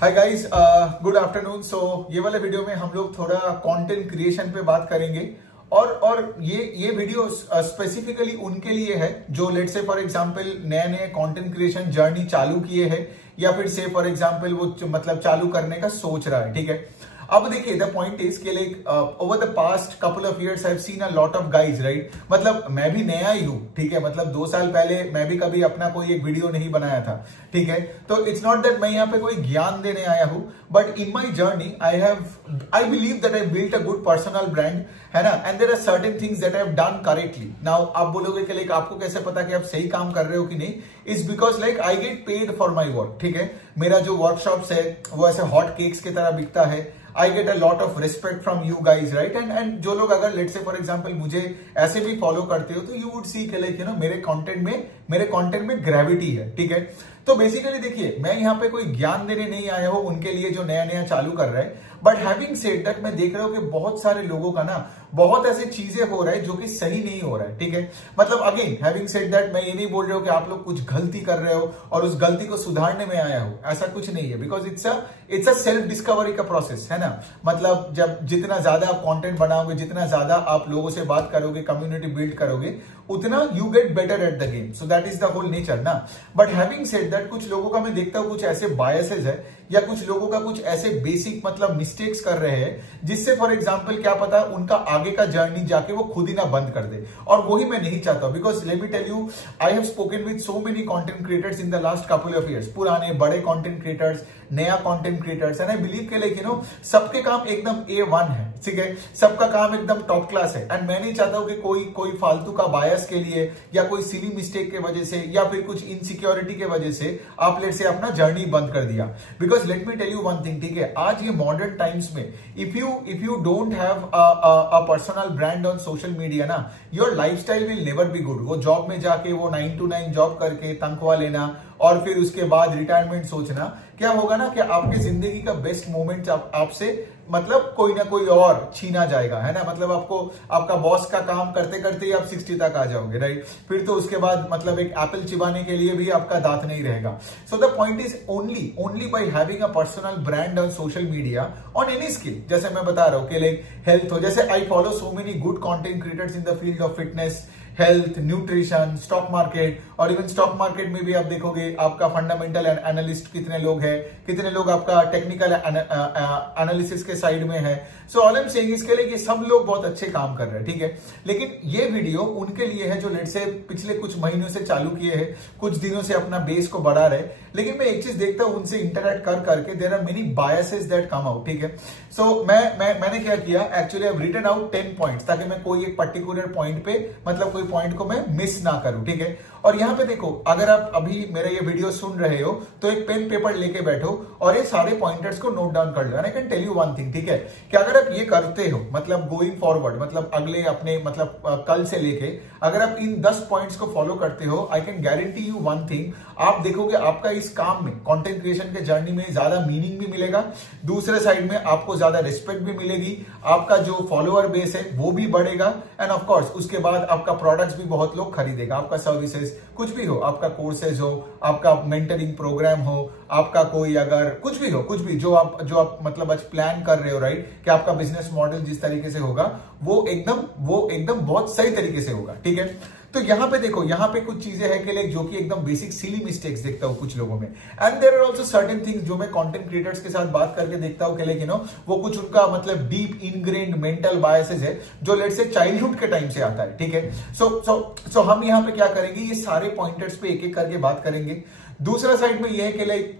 हाय guys, good afternoon. So ये वाले video में हम लोग थोड़ा कंटेंट क्रिएशन पे बात करेंगे और ये वीडियो स्पेसिफिकली उनके लिए है जो लेट्स से फॉर एग्जांपल नए नए कंटेंट क्रिएशन जर्नी चालू किए हैं या फिर से फॉर एग्जांपल वो मतलब चालू करने का सोच रहा है। ठीक है, अब देखिए द पॉइंट इज कि like over the past couple of years I have seen a lot of guys, right. मतलब मैं भी नया ही हूं, ठीक है। मतलब 2 साल पहले मैं भी कभी अपना कोई एक वीडियो नहीं बनाया था, ठीक है। तो इट्स नॉट दैट मैं यहाँ पे कोई ज्ञान देने आया हूं, but in my journey I believe that I built a good personal brand, है ना। And there are certain things that I have done correctly. Now आप बोलोगे कि लाइक आपको कैसे पता कि आप सही काम कर रहे हो कि नहीं। Is because like I get paid for my work, ठीक है। मेरा जो वर्कशॉप्स है वो ऐसे हॉट केक्स की तरह बिकता है। I get a lot of respect from you guys, right? And जो लोग अगर let's say for example मुझे ऐसे भी फॉलो करते हो तो you would see कि like मेरे कंटेंट में ग्रेविटी है, ठीक है। तो बेसिकली देखिए मैं यहाँ पे कोई ज्ञान देने नहीं आया हूँ उनके लिए जो नया नया चालू कर रहे हैं, बट हैविंग सेड दैट मैं देख रहा हूँ कि बहुत सारे लोगों का ना बहुत ऐसे चीजें हो रहा है जो कि सही नहीं हो रहा है, ठीक है। मतलब अगेन हैविंग सेड दैट मैं ये नहीं बोल रहा हूँ कि आप लोग कुछ गलती कर रहे हो और उस गलती को सुधारने में आया हूँ, ऐसा कुछ नहीं है। Because it's a self discovery का प्रोसेस है ना। मतलब जब जितना ज्यादा आप कंटेंट बनाओगे, जितना ज्यादा आप लोगों से बात करोगे, कम्युनिटी बिल्ड करोगे, उतना you get better at the game. So that is the whole nature ना। बट हैविंग सेड दैट कुछ लोगों का मैं देखता हूँ कुछ ऐसे बायसेस है या कुछ लोगों का कुछ ऐसे बेसिक मतलब मिस्टेक्स कर रहे हैं जिससे फॉर एग्जांपल क्या पता उनका आगे का जर्नी जाके वो खुद ही ना बंद कर दे। और वही मैं नहीं चाहता, because let me tell you I have spoken with so many content creators in the last couple of years, पुराने बड़े कंटेंट क्रिएटर्स, नया content creators, and I believe के लाइक सबके काम एकदम A1 है, ठीक है। सबका काम एकदम टॉप क्लास है। एंड मैं नहीं चाहता हूं कि कोई फालतू का बायस के लिए या कोई सिली मिस्टेक के वजह से या फिर कुछ इनसिक्योरिटी के वजह से आप लेट से अपना जर्नी बंद कर दिया। Because let me tell you one thing, ठीक है। आज ये मॉडर्न टाइम्स में if you don't have a personal brand on social media ना, your lifestyle will never be good. वो जॉब में जाके वो 9 to 9 जॉब करके तनख्वाह लेना और फिर उसके बाद रिटायरमेंट सोचना, क्या होगा ना कि आपकी जिंदगी का बेस्ट मोमेंट आपसे मतलब कोई ना कोई और छीना जाएगा, है ना। मतलब आपको आपका बॉस का काम करते करते ही आप 60 तक आ जाओगे, राइट। फिर तो उसके बाद मतलब एक एप्पल चिबाने के लिए भी आपका दांत नहीं रहेगा। सो the point is only by having a personal brand on social media on any skill. जैसे मैं बता रहा हूँ कि लाइक हेल्थ हो, जैसे I follow so many good content creators in the field of fitness, health, nutrition, stock market, और even stock market में भी आप देखोगे आपका फंडामेंटल एनालिस्ट कितने लोग हैं, कितने लोग आपका टेक्निकल एनालिसिस के साइड में है। So all I am saying इसके लिए कि सब लोग बहुत अच्छे काम कर रहे हैं, ठीक है। लेकिन ये वीडियो उनके लिए है जो लेट से पिछले कुछ महीनों से चालू किए हैं, कुछ दिनों से अपना बेस को बढ़ा रहे। लेकिन मैं एक चीज देखता हूं उनसे इंटरेक्ट कर करके there are many biases that come out, ठीक है। सो मैंने क्या किया, actually I have written out 10 points ताकि मैं कोई एक पर्टिकुलर पॉइंट पे मतलब कोई पॉइंट को मैं मिस ना करूं, ठीक है। और यहाँ पे देखो, अगर आप अभी मेरा ये वीडियो सुन रहे हो तो एक पेन पेपर लेके बैठो और ये सारे पॉइंटर्स को नोट डाउन कर लो। And I can tell you one thing, ठीक है, कि अगर आप ये करते हो मतलब गोइंग फॉरवर्ड, मतलब अगले अपने मतलब कल से लेके अगर आप इन 10 पॉइंट्स को फॉलो करते हो, I can guarantee you one thing, आप देखोगे आपका इस काम में कंटेंट क्रिएशन के जर्नी में ज्यादा मीनिंग भी मिलेगा, दूसरे साइड में आपको ज्यादा रिस्पेक्ट भी मिलेगी, आपका जो फॉलोअर बेस है वो भी बढ़ेगा, एंड ऑफ कोर्स उसके बाद आपका प्रोडक्ट्स भी बहुत लोग खरीदेगा, आपका सर्विसेज कुछ भी हो, आपका कोर्सेज हो, आपका मेंटरिंग प्रोग्राम हो, आपका कोई अगर कुछ भी जो आप मतलब आज प्लान कर रहे हो, राइट, कि आपका बिजनेस मॉडल जिस तरीके से होगा वो एकदम बहुत सही तरीके से होगा, ठीक है। तो यहाँ पे देखो, यहाँ पे कुछ चीजें हैं कि जो कि एकदम बेसिक सिली मिस्टेक्स देखता हूँ कुछ लोगों में। And there are also certain things जो मैं कंटेंट क्रिएटर्स के साथ बात करके देखता हूँ कि वो कुछ उनका मतलब डीप इनग्रेन्ड मेंटल बायसेस है जो लेट से चाइल्डहुड के टाइम से आता है, ठीक है। सो हम यहाँ पे क्या करेंगे, ये सारे पॉइंटर्स पे एक एक करके बात करेंगे। दूसरा साइड में ये है कि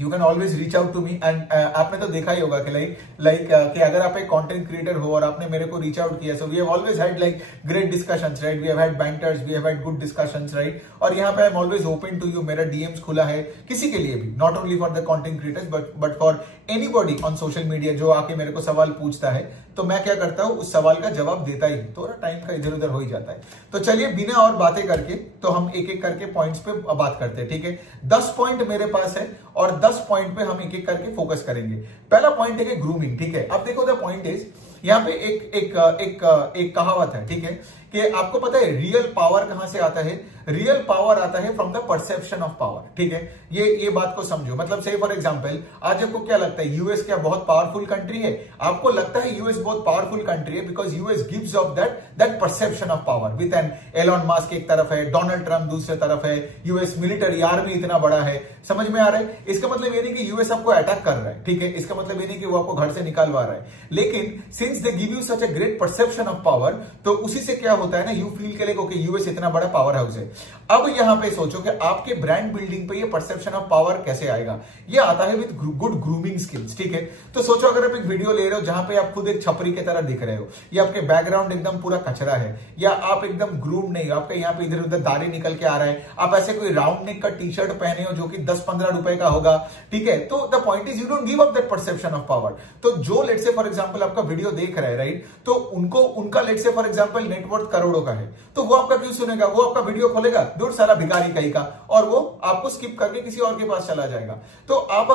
you can always reach out to me. And आपने तो देखा ही होगा कि कि अगर आप एक कंटेंट क्रिएटर हो और आपने मेरे को रीच आउट किया, so we have always had like great discussions, right. We have had banters, we have had good discussions, right. और यहाँ पे I am always open to you, मेरा डीएम्स खुला है किसी के लिए भी, not only for the content creators but for anybody on social media जो आके मेरे को सवाल पूछता है, तो मैं क्या करता हूँ उस सवाल का जवाब देता ही, थोड़ा टाइम का इधर उधर हो ही जाता है। तो चलिए बिना और बातें करके तो हम एक एक करके पॉइंट्स पे बात करते हैं, ठीक है। 10 पॉइंट मेरे पास है और 10 पॉइंट पे हम एक एक करके फोकस करेंगे। पहला पॉइंट है कि ग्रूमिंग, ठीक है। अब देखो द पॉइंट इज, यहाँ पे एक कहावत है, ठीक है, कि आपको पता है रियल पावर कहां से आता है। रियल पावर आता है from the perception of power, ठीक है। ये बात को समझो, मतलब से फॉर एग्जांपल आज आपको क्या लगता है यूएस क्या बहुत पावरफुल कंट्री है? आपको लगता है यूएस बहुत पावरफुल कंट्री है because US gives off that perception of power with an Elon Musk एक तरफ है, डोनाल्ड ट्रंप दूसरे तरफ है, यूएस मिलिट्री आर्मी इतना बड़ा है, समझ में आ रहा है? इसका मतलब ये नहीं कि यूएस आपको अटैक कर रहा है, ठीक है, इसका मतलब ये नहीं कि वो आपको घर से निकालवा रहा है, लेकिन since they give you such a great perception of power, तो उसी से क्या होता है ना, यू फील के ओके यूएस इतना बड़ा पावर हाउस है। अब यहां पे सोचो कि आपके ब्रांड बिल्डिंग पे ये परसेप्शन ऑफ पावर कैसे आएगा? ये आता है विद गुड ग्रूमिंग स्किल्स, ठीक है। तो सोचो अगर आप एक वीडियो ले रहे हो जहां पे आप खुद एक छपरी की तरह दिख रहे हो, या आपके बैकग्राउंड एकदम पूरा कचरा है, या आप एकदम ग्रूम नहीं हो, आपका यहाँ पे इधर उधर दाढ़ी निकल के आ रहा है, आप ऐसे कोई राउंड नेक का टी शर्ट पहने हो जो कि 10-15 रुपए का होगा, ठीक है, तो the point is you don't give up that perception of power. तो जो लेट्स से फॉर एग्जांपल आपका वीडियो देख रहा है, राइट, तो उनका let's say for example net worth करोड़ों का है, तो वो आपका क्यों सुनेगा? वो आपका वीडियो खोलेगा, दूर साला भिखारी कहीं का, और वो आपको स्किप करके किसी और के पास चला जाएगा। तो आप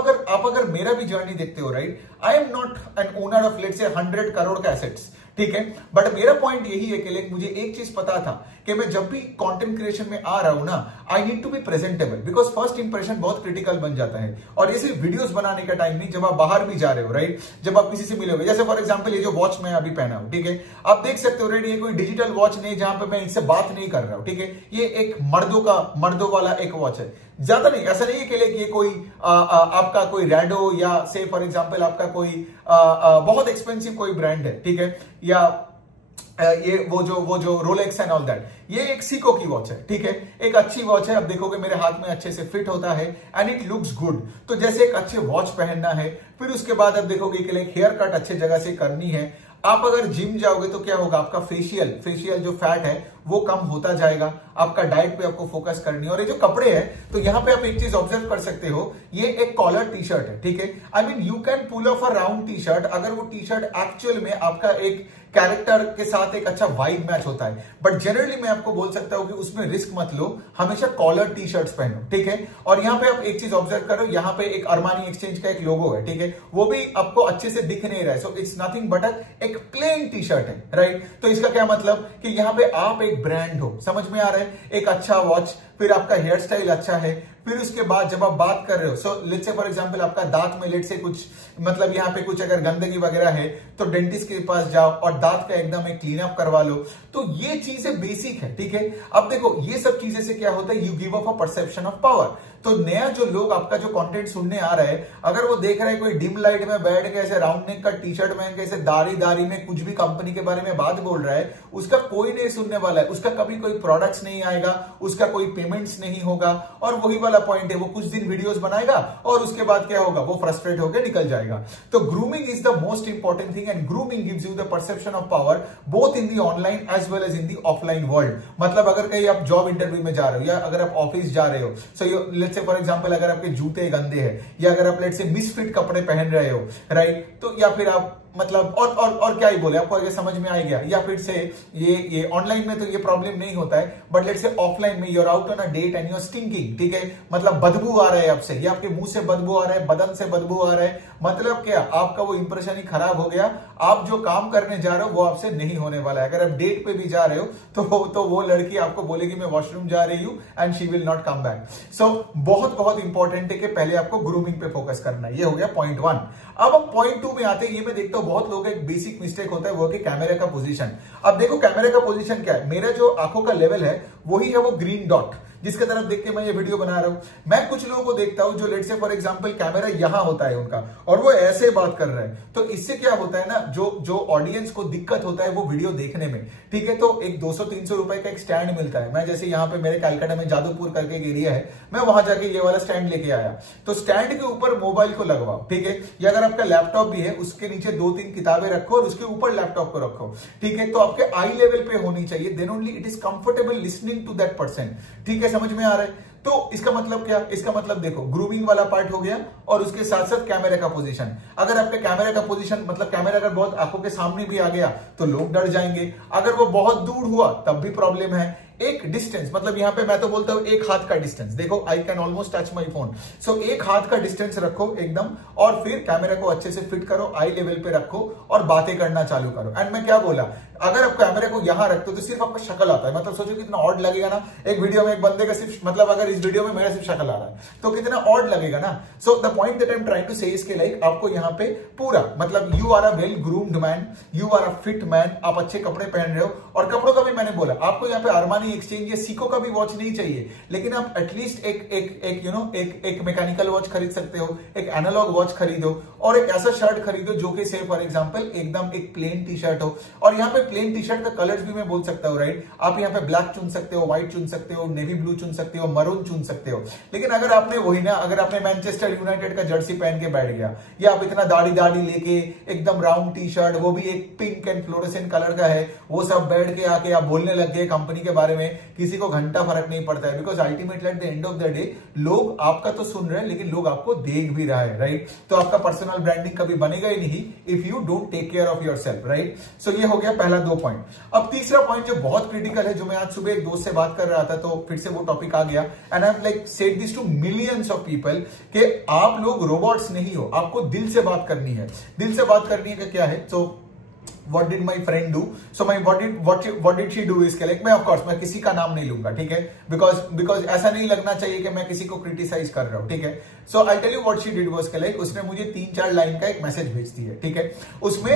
अगर मेरा भी जर्नी देखते हो, right, I am not an owner of let's say 100 crore का एसेट्स, ठीक है, बट मेरा पॉइंट यही है कि मुझे एक चीज पता था कि मैं जब भी कंटेंट क्रिएशन में आ रहा हूं ना, I need to be presentable, because first impression बहुत क्रिटिकल बन जाता है। और ये सिर्फ वीडियोस बनाने का टाइम नहीं, जब आप बाहर भी जा रहे हो, राइट, जब आप किसी से मिलोगे, जैसे फॉर एग्जांपल ये जो वॉच मैं अभी पहना हूं, ठीक है, आप देख सकते हो, राइट, ये कोई डिजिटल वॉच नहीं जहां पे मैं इनसे बात नहीं कर रहा हूं, ठीक है, ये एक मर्दों वाला एक वॉच है, ज्यादा नहीं, ऐसा नहीं है कि ये कोई आपका कोई रैडो या से फॉर एग्जांपल आपका कोई बहुत एक्सपेंसिव कोई ब्रांड है, ठीक है, या ये वो जो रोलेक्स एंड ऑल दैट, ये एक सीको की वॉच है, ठीक है, एक अच्छी वॉच है, आप देखोगे मेरे हाथ में अच्छे से फिट होता है एंड इट लुक्स गुड। तो जैसे एक अच्छे वॉच पहनना है, फिर उसके बाद आप देखोगे कि हेयर कट अच्छे जगह से करनी है। आप अगर जिम जाओगे तो क्या होगा, आपका फेशियल जो फैट है वो कम होता जाएगा, आपका डाइट पे आपको फोकस करनी है। और ये जो कपड़े हैं, तो यहां पे आप एक चीज ऑब्जर्व कर सकते हो, ये एक कॉलर टी शर्ट है, ठीक है, I mean you can pull off a round T shirt अगर वो टी शर्ट एक्चुअल में आपका एक कैरेक्टर के साथ एक अच्छा वाइब मैच होता है, बट जनरली मैं आपको बोल सकता हूं कि उसमें रिस्क मत लो, हमेशा कॉलर टी शर्ट्स पहनो, ठीक है। और यहां पे आप एक चीज ऑब्जर्व करो, यहां पे एक अरमानी एक्सचेंज का एक लोगो है, ठीक है, वो भी आपको अच्छे से दिख नहीं रहा है, सो इट्स नथिंग बट एक प्लेन टी शर्ट है, राइट। तो इसका क्या मतलब कि यहां पे आप एक ब्रांड हो, समझ में आ रहा है, एक अच्छा वॉच, फिर आपका हेयर स्टाइल अच्छा है, फिर उसके बाद जब आप बात कर रहे हो, so let's say for example आपका दांत में लेट्स से कुछ मतलब यहाँ पे कुछ अगर गंदगी वगैरह है तो डेंटिस्ट के पास जाओ और दांत का एकदम एक क्लीन अप करवा लो। तो ये चीजें बेसिक है, ठीक है। अब देखो ये सब चीजें से क्या होता है, you give up a perception of power. तो नया जो लोग आपका जो कंटेंट सुनने आ रहा है, अगर वो देख रहा है कोई डिम लाइट में बैठ के ऐसे राउंड नेक का टी शर्ट में कैसे दारी में कुछ भी कंपनी के बारे में बात बोल रहा है, उसका कोई नहीं सुनने वाला है, उसका कभी कोई प्रोडक्ट्स नहीं आएगा, उसका कोई पेमेंट्स नहीं होगा। और वही वाला पॉइंट है, वो कुछ दिन वीडियोस बनाएगा और उसके बाद क्या होगा, वो फ्रस्ट्रेट होकर निकल जाएगा। तो grooming is the most important thing and grooming gives you the perception of power both in the online as well as in the offline world. मतलब अगर कहीं आप जॉब इंटरव्यू में जा रहे हो या अगर आप ऑफिस जा रहे हो, so let's say for example अगर आपके जूते गंदे हैं या अगर आप लेट्स से मिसफिट कपड़े पहन रहे हो, राइट, तो या फिर आप मतलब और क्या ही बोले, आपको आगे समझ में आ गया। या फिर से ये ऑनलाइन में तो ये प्रॉब्लम नहीं होता है, बट लेट्स से ऑफलाइन में you're out on a date and you're stinking, ठीक है, मतलब बदबू आ रहा है आपसे, या आपके मुंह से बदबू आ रहा है, बदन से बदबू आ रहा है, मतलब क्या, आपका वो इंप्रेशन ही खराब हो गया, आप जो काम करने जा रहे हो वो आपसे नहीं होने वाला है। अगर आप डेट पे भी जा रहे हो तो वो लड़की आपको बोलेगी मैं वॉशरूम जा रही हूं and she will not come back. So बहुत इंपॉर्टेंट है कि पहले आपको ग्रूमिंग पे फोकस करना है। ये हो गया पॉइंट 1। अब हम पॉइंट 2 में आते हैं। ये मैं देखता हूं बहुत लोग एक बेसिक मिस्टेक होता है, वो कि कैमरे का पोजीशन। अब देखो कैमरे का पोजीशन क्या है, मेरा जो आंखों का लेवल है वही है वो ग्रीन डॉट जिसके तरफ देख के मैं ये वीडियो बना रहा हूं। मैं कुछ लोगों को देखता हूं जो let's say for example camera यहां होता है उनका और वो ऐसे बात कर रहे हैं, तो इससे क्या होता है ना, जो ऑडियंस को दिक्कत होता है वो वीडियो देखने में, ठीक है। तो एक 200-300 रुपए का एक स्टैंड मिलता है। मैं जैसे यहाँ पे मेरे कैलकाटा में जादूपुर करके एक एरिया है, मैं वहां जाके ये वाला स्टैंड लेके आया। तो स्टैंड के ऊपर मोबाइल को लगवाओ, ठीक है, या अगर आपका लैपटॉप भी है उसके नीचे 2-3 किताबें रखो और उसके ऊपर लैपटॉप को रखो, ठीक है। तो आपके आई लेवल पे होनी चाहिए, then only it is comfortable listening to that person, ठीक है, समझ में आ रहा है। तो इसका मतलब क्या, इसका मतलब देखो ग्रूमिंग वाला पार्ट हो गया और उसके साथ साथ कैमरे का पोजीशन। अगर आपके कैमरे का पोजीशन मतलब कैमरा अगर बहुत आंखों के सामने भी आ गया तो लोग डर जाएंगे, अगर वो बहुत दूर हुआ तब भी प्रॉब्लम है। एक डिस्टेंस, मतलब यहाँ पे मैं तो बोलता हूं एक हाथ का डिस्टेंस, देखो I can almost touch my phone, so एक हाथ का डिस्टेंस रखो एकदम, और फिर कैमरा को अच्छे से फिट करो, आई लेवल पे रखो और बातें करना चालू करो। एंड मैं क्या बोला, अगर आप कैमरे को यहां रखते हो तो सिर्फ आपका शक्ल आता है, मतलब सोचो कितना ऑड लगेगा ना एक वीडियो में एक बंदे का सिर्फ, मतलब अगर इस वीडियो में मेरा सिर्फ शक्ल आ रहा है तो कितना ऑड लगेगा ना। So the point that I am trying to say इसके लाइक आपको यहाँ पे पूरा, मतलब you are a well groomed man, you are a fit man, आप अच्छे कपड़े पहन रहे हो, और कपड़ों का भी मैंने बोला आपको यहाँ पे अरमानी एक्सचेंज या सीको का भी वॉच नहीं चाहिए, लेकिन आप एटलीस्ट एक मैकेनिकल वॉच खरीद सकते हो, एक एनालॉग वॉच खरीदो, और एक ऐसा शर्ट खरीदो जो कि से फॉर एग्जांपल एकदम एक प्लेन टी शर्ट हो। और यहाँ पे प्लेन टी शर्ट का कलर्स भी मैं बोल सकता हूँ, राइट, आप यहाँ पे ब्लैक चुन सकते हो, व्हाइट चुन सकते हो, नेवी ब्लू चुन सकते हो, मरून चुन सकते हो। लेकिन अगर आपने वही ना, अगर आपने मैनचेस्टर यूनाइटेड का जर्सी पहन के बैठ गया, या आप इतना दाढ़ी लेके एकदम राउंड टी शर्ट, वो भी एक पिंक एंड फ्लोरेसेंट कलर का है, वो सब बैठ के आके आप बोलने लग गए कंपनी के बारे में, किसी को घंटा फर्क नहीं पड़ता है, because ultimately at the end of the day लोग आपका तो सुन रहे हैं लेकिन लोग आपको देख भी रहा है, राइट। तो आपका पर्सनल ब्रांडिंग कभी बनेगा ही नहीं if you don't take care of yourself, right. So ये हो गया पहला 2 पॉइंट। अब तीसरा पॉइंट जो बहुत क्रिटिकल है, जो मैं आज सुबह एक दोस्त से बात कर रहा था तो फिर से वो टॉपिक आ गया, and I have like said this to millions of people कि आप लोग रोबोट्स नहीं हो, आपको दिल से बात करनी है। दिल से बात करनी है कि क्या है, सो what did my friend do? So what did she do इसके लाइक, मैं ऑफ कोर्स मैं किसी का नाम नहीं लूंगा, ठीक है, बिकॉज ऐसा नहीं लगना चाहिए कि मैं किसी को क्रिटिसाइज कर रहा हूं, ठीक है। So I tell you what she did was के लाइक, उसने मुझे 3-4 लाइन का एक मैसेज भेज दिया, ठीक है। उसमें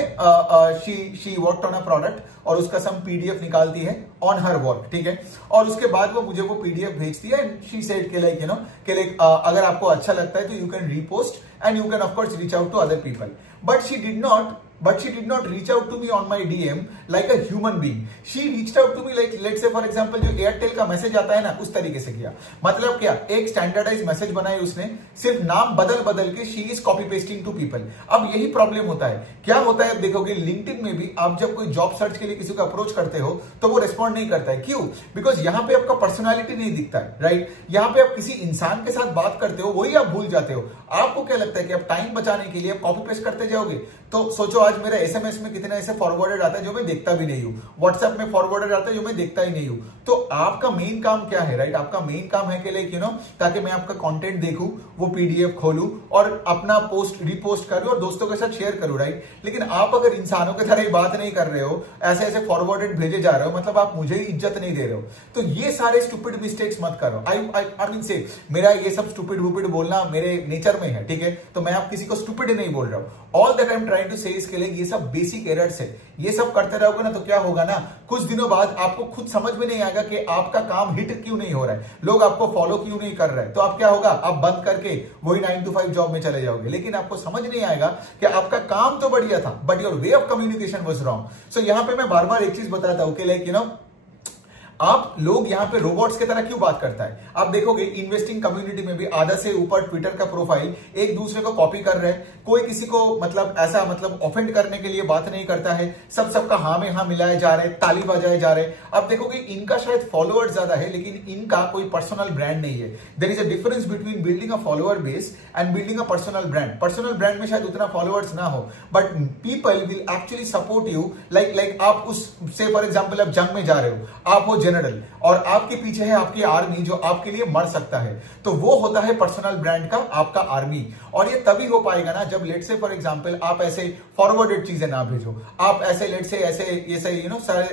she worked on a product और उसका सम पीडीएफ निकालती है ऑन हर वर्क, ठीक है, और उसके बाद वो मुझे वो पीडीएफ भेजती है एंड शी सेड के लाइक अगर आपको अच्छा लगता है तो you can repost and you can of course reach out to other people, but she did not reach out to me on my DM like a human being. She reached out to me like, let's say for example जो Airtel का message आता है ना, उस तरीके से किया। मतलब क्या, एक स्टैंडर्डाइज मैसेज बनाई उसने, सिर्फ नाम बदल के she is copy pasting to people. अब यही प्रॉब्लम होता है, क्या होता है, देखोगे लिंक्डइन में भी आप जब कोई जॉब सर्च के लिए किसी को अप्रोच करते हो तो वो रिस्पॉन्ड नहीं करता है, क्यों? बिकॉज यहाँ पे आपका पर्सनैलिटी नहीं दिखता है, राइट। यहाँ पे आप किसी इंसान के साथ बात करते हो, वही आप भूल जाते हो। आपको क्या लगता है कि आप टाइम बचाने के लिए कॉपी पेस्ट करते जाओगे? तो सोचो आज मेरा एसएमएस में कितना ऐसे फॉरवर्डेड आता है जो मैं देखता भी नहीं हूं, व्हाट्सएप में फॉरवर्डेड आता है जो मैं देखता ही नहीं हूं। तो आपका मेन काम क्या है, राइट? आपका मेन काम है कि लाइक ताकि मैं आपका कंटेंट देखूं, वो पीडीएफ खोलूं और अपना पोस्ट रिपोस्ट करूं और दोस्तों के साथ शेयर करूं, राइट। लेकिन आप अगर इंसानों की तरह बात नहीं कर रहे हो, ऐसे ऐसे फॉरवर्डेड भेजे जा रहे हो, मतलब आप मुझे ही इज्जत नहीं दे रहे हो। तो ये सारे स्टूपिड मिस्टेक्स मत करो। आई मीन से मेरा ये सब स्टूपिड वुपिड बोलना मेरे नेचर में है, ठीक है, तो मैं आप किसी को स्टूपिड नहीं बोल रहा हूं। All that I am trying to say इसके लिए ये सब बेसिक एरर्स है। ये सब करते रहोगे ना तो क्या होगा ना, कुछ दिनों बाद आपको खुद समझ में नहीं आएगा कि आपका काम हिट क्यों नहीं हो रहा है, लोग आपको फॉलो क्यों नहीं कर रहे हैं। तो आप क्या होगा, आप बंद करके वही 9 to 5 जॉब में चले जाओगे, लेकिन आपको समझ नहीं आएगा कि आपका काम तो बढ़िया था but your way of communication was wrong. So यहां पे मैं बार बार एक चीज बताता हूं कि लाइक आप लोग यहाँ पे रोबोट्स की तरह क्यों बात करता है। आप देखोगे इन्वेस्टिंग कम्युनिटी में भी आधा से ऊपर ट्विटर का प्रोफाइल एक दूसरे को कॉपी कर रहे हैं, कोई किसी को मतलब ऐसा मतलब ऑफेंड करने के लिए बात नहीं करता है, सबका हाँ में हाँ मिलाए जा रहे हैं, ताली बजाए जा रहे हैं। अब देखोगे इनका शायद फॉलोअर्स ज्यादा है लेकिन इनका कोई पर्सनल ब्रांड नहीं है। There is a difference between building a follower base and building a personal brand. Personal brand में शायद उतना फॉलोअर्स ना हो but people will actually support you. Like आप उस से फॉर एग्जाम्पल आप जंग में जा रहे हो, आप हो जनरल और आपके पीछे है आपकी आर्मी जो आपके लिए मर सकता है, तो वो होता है पर्सनल ब्रांड का आपका आर्मी। और ये तभी हो पाएगा ना जब लेट से फॉर एग्जांपल आप ऐसे फॉरवर्डेड चीजें ना भेजो, आप ऐसे लेट से ऐसे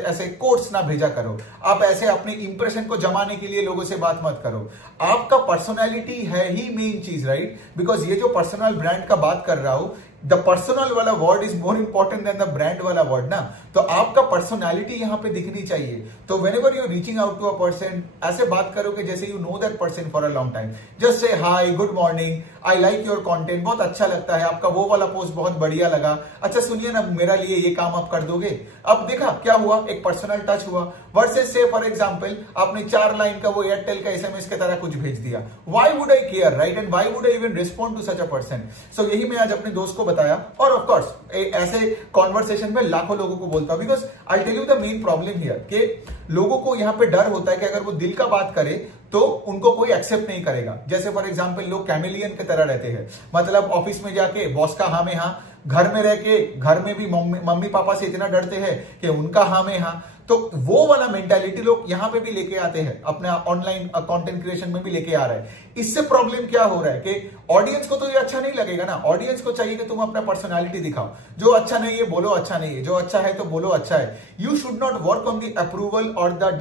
ऐसे कोट्स ना भेजा करो, आप ऐसे अपने इंप्रेशन को जमाने के लिए लोगों से बात मत करो। आपका पर्सनैलिटी है ही मेन चीज, राइट। बिकॉज ये जो पर्सनल ब्रांड का बात कर रहा हूं, द पर्सनल वाला word is more important than the brand वाला वर्ड ना। तो आपका पर्सनालिटी यहां पे दिखनी चाहिए। तो whenever you reaching out to a person, ऐसे बात करो कि जैसे you know that person for a long time. Just say hi, good morning, I like your content, बहुत अच्छा लगता है आपका वो वाला पोस्ट, बहुत बढ़िया लगा, अच्छा सुनिए ना मेरा लिए ये काम आप कर दोगे। अब देखा क्या हुआ, एक पर्सनल टच हुआ। वर्सेस से फॉर एग्जांपल आपने 4 लाइन का वो एयरटेल का एसएमएस की तरह कुछ भेज दिया। Why would I care, right, and why would I even respond to such a person. So यही मैं आज अपने दोस्त को बताया और ऑफ कोर्स ऐसे कॉन्वर्सेशन में लाखों लोगों को बोलता हूं। Because I tell you the main problem here कि लोगों को यहां पे डर होता है कि अगर वो दिल का बात करे तो उनको कोई एक्सेप्ट नहीं करेगा। जैसे फॉर एग्जांपल लोग कैमिलियन की तरह रहते हैं, मतलब ऑफिस में जाके बॉस का हाँ में हाँ, घर में रह के घर में भी मम्मी पापा से इतना डरते हैं कि उनका हाँ में हाँ। तो वो वाला मेंटालिटी लोग यहां पे भी लेके आते हैं, अपना ऑनलाइन कंटेंट क्रिएशन में भी लेके आ रहा है। इससे प्रॉब्लम क्या हो रहा है कि ऑडियंस को तो ये अच्छा नहीं लगेगा ना। ऑडियंस को चाहिए कि तुम अपना पर्सनालिटी दिखाओ, जो अच्छा नहीं है बोलो अच्छा नहीं है, जो अच्छा है तो बोलो अच्छा है। You should not work on the approval और the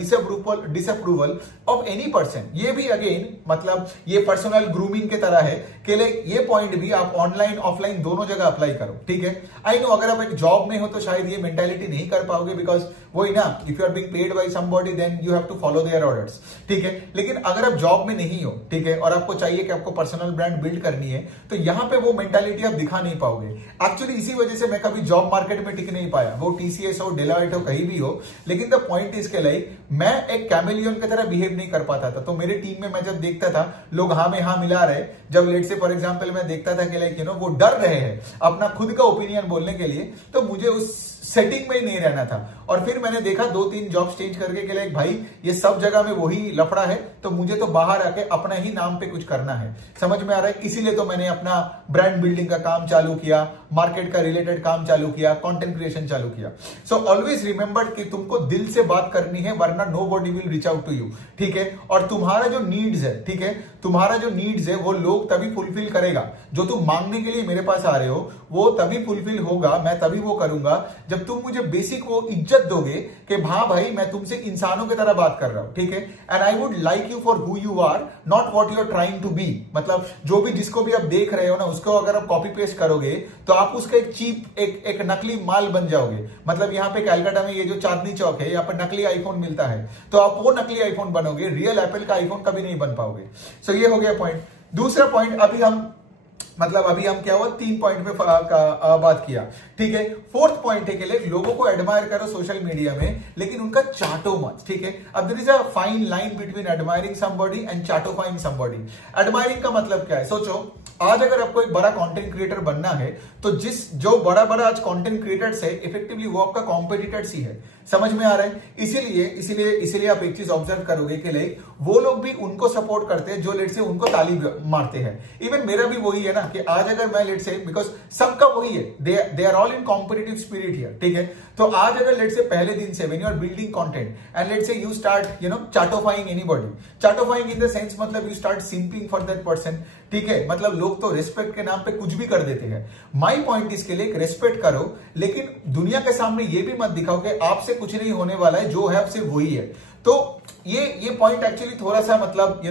disapproval of any person. ये भी अगेन मतलब ये पर्सनल ग्रूमिंग के तरह है कि ये पॉइंट भी आप ऑनलाइन ऑफलाइन दोनों जगह अप्लाई करो, ठीक है। आई नो अगर आप एक जॉब में हो तो शायद ये मेंटालिटी नहीं कर पाओगे, बिकॉज वही ना, if you are being paid by somebody then you have to follow their orders, ठीक है। लेकिन अगर आप जॉब में नहीं हो, ठीक है, और आपको चाहिए कि आपको पर्सनल ब्रांड बिल्ड करनी है, तो यहां पे वो मेंटालिटी आप दिखा नहीं पाओगे। एक्चुअली इसी वजह से मैं कभी जॉब मार्केट में टिक नहीं पाया, वो टीसीएस हो, डेलॉयट हो, कहीं भी हो। लेकिन द पॉइंट इज के लाइक मैं एक कैमेलियन की तरह बिहेव नहीं कर पाता था। तो मेरे टीम में मैं जब देखता था लोग हाँ में हाँ मिला रहे, जब लेट से फॉर एग्जांपल मैं देखता था कि लाइक वो डर रहे हैं अपना खुद का ओपिनियन बोलने के लिए, तो मुझे उस सेटिंग में ही नहीं रहना था। और फिर मैंने देखा 2-3 जॉब चेंज करके के लाइक भाई ये सब जगह में वही लफड़ा है, तो मुझे तो बाहर आके अपना ही नाम पे कुछ करना है, समझ में आ रहा है। इसीलिए तो मैंने अपना ब्रांड बिल्डिंग का काम चालू किया, मार्केट का रिलेटेड काम चालू किया, कंटेंट क्रिएशन चालू किया। सो ऑलवेज रिमेंबर कि तुमको दिल से बात करनी है, वरना nobody will reach out to you, ठीक है। और तुम्हारा जो नीड्स है, ठीक है, तुम्हारा जो नीड्स है वो लोग तभी फुलफिल करेगा। जो तुम मांगने के लिए मेरे पास आ रहे हो वो तभी फुलफिल होगा, मैं तभी वो करूंगा जब तुम मुझे बेसिक वो इज्जत दोगे कि हाँ भाई मैं तुमसे इंसानों की तरह बात कर रहा हूं, ठीक है। And I would like you for who you are, not what you are trying to be. मतलब जो भी जिसको भी आप देख रहे हो ना, उसको अगर आप कॉपी पेस्ट करोगे तो आप उसका एक चीप एक नकली माल बन जाओगे। मतलब यहाँ पे कैलकाटा में ये जो चांदनी चौक है, यहाँ पर नकली आईफोन मिलता है, तो आप वो नकली आईफोन बनोगे, रियल एप्पल का आईफोन कभी नहीं बन पाओगे। सो ये हो गया पॉइंट। दूसरा पॉइंट अभी हम क्या हुआ 3 पॉइंट पे बात किया, ठीक है। फोर्थ पॉइंट है कि लोगों को एडमायर करो सोशल मीडिया में, लेकिन उनका चाटो मत, ठीक है। अब there is a fine line between admiring somebody and चाटोफाइंग समबॉडी। एडमायरिंग का मतलब क्या है, सोचो आज अगर आपको एक बड़ा कंटेंट क्रिएटर बनना है, तो जो बड़ा आज कंटेंट क्रिएटर्स है इफेक्टिवली वो आपका कॉम्पिटिटर्स ही है, समझ में आ रहा है। इसीलिए आप एक चीज ऑब्जर्व करोगे कि लाइक वो लोग भी उनको सपोर्ट करते हैं जो लेट से उनको ताली मारते हैं। इवन मेरा भी वही है ना कि आज अगर मैं लेट से, बिकॉज सबका वही है, they are all in competitive spirit here, ठीक है। तो आज अगर लेट से पहले दिन से when you are building content and let's say you start चाटोफाइंग एनीबॉडी, चाटोफाइंग इन द सेंस मतलब you start simping for that person, ठीक है। मतलब लोग तो रिस्पेक्ट के नाम पे कुछ भी कर देते हैं। माई पॉइंट इसके लिए रिस्पेक्ट करो, लेकिन दुनिया के सामने ये भी मत दिखाओ कि आपसे कुछ नहीं होने वाला है, जो है सिर्फ वही है। तो ये पॉइंट एक्चुअली थोड़ा सा मतलब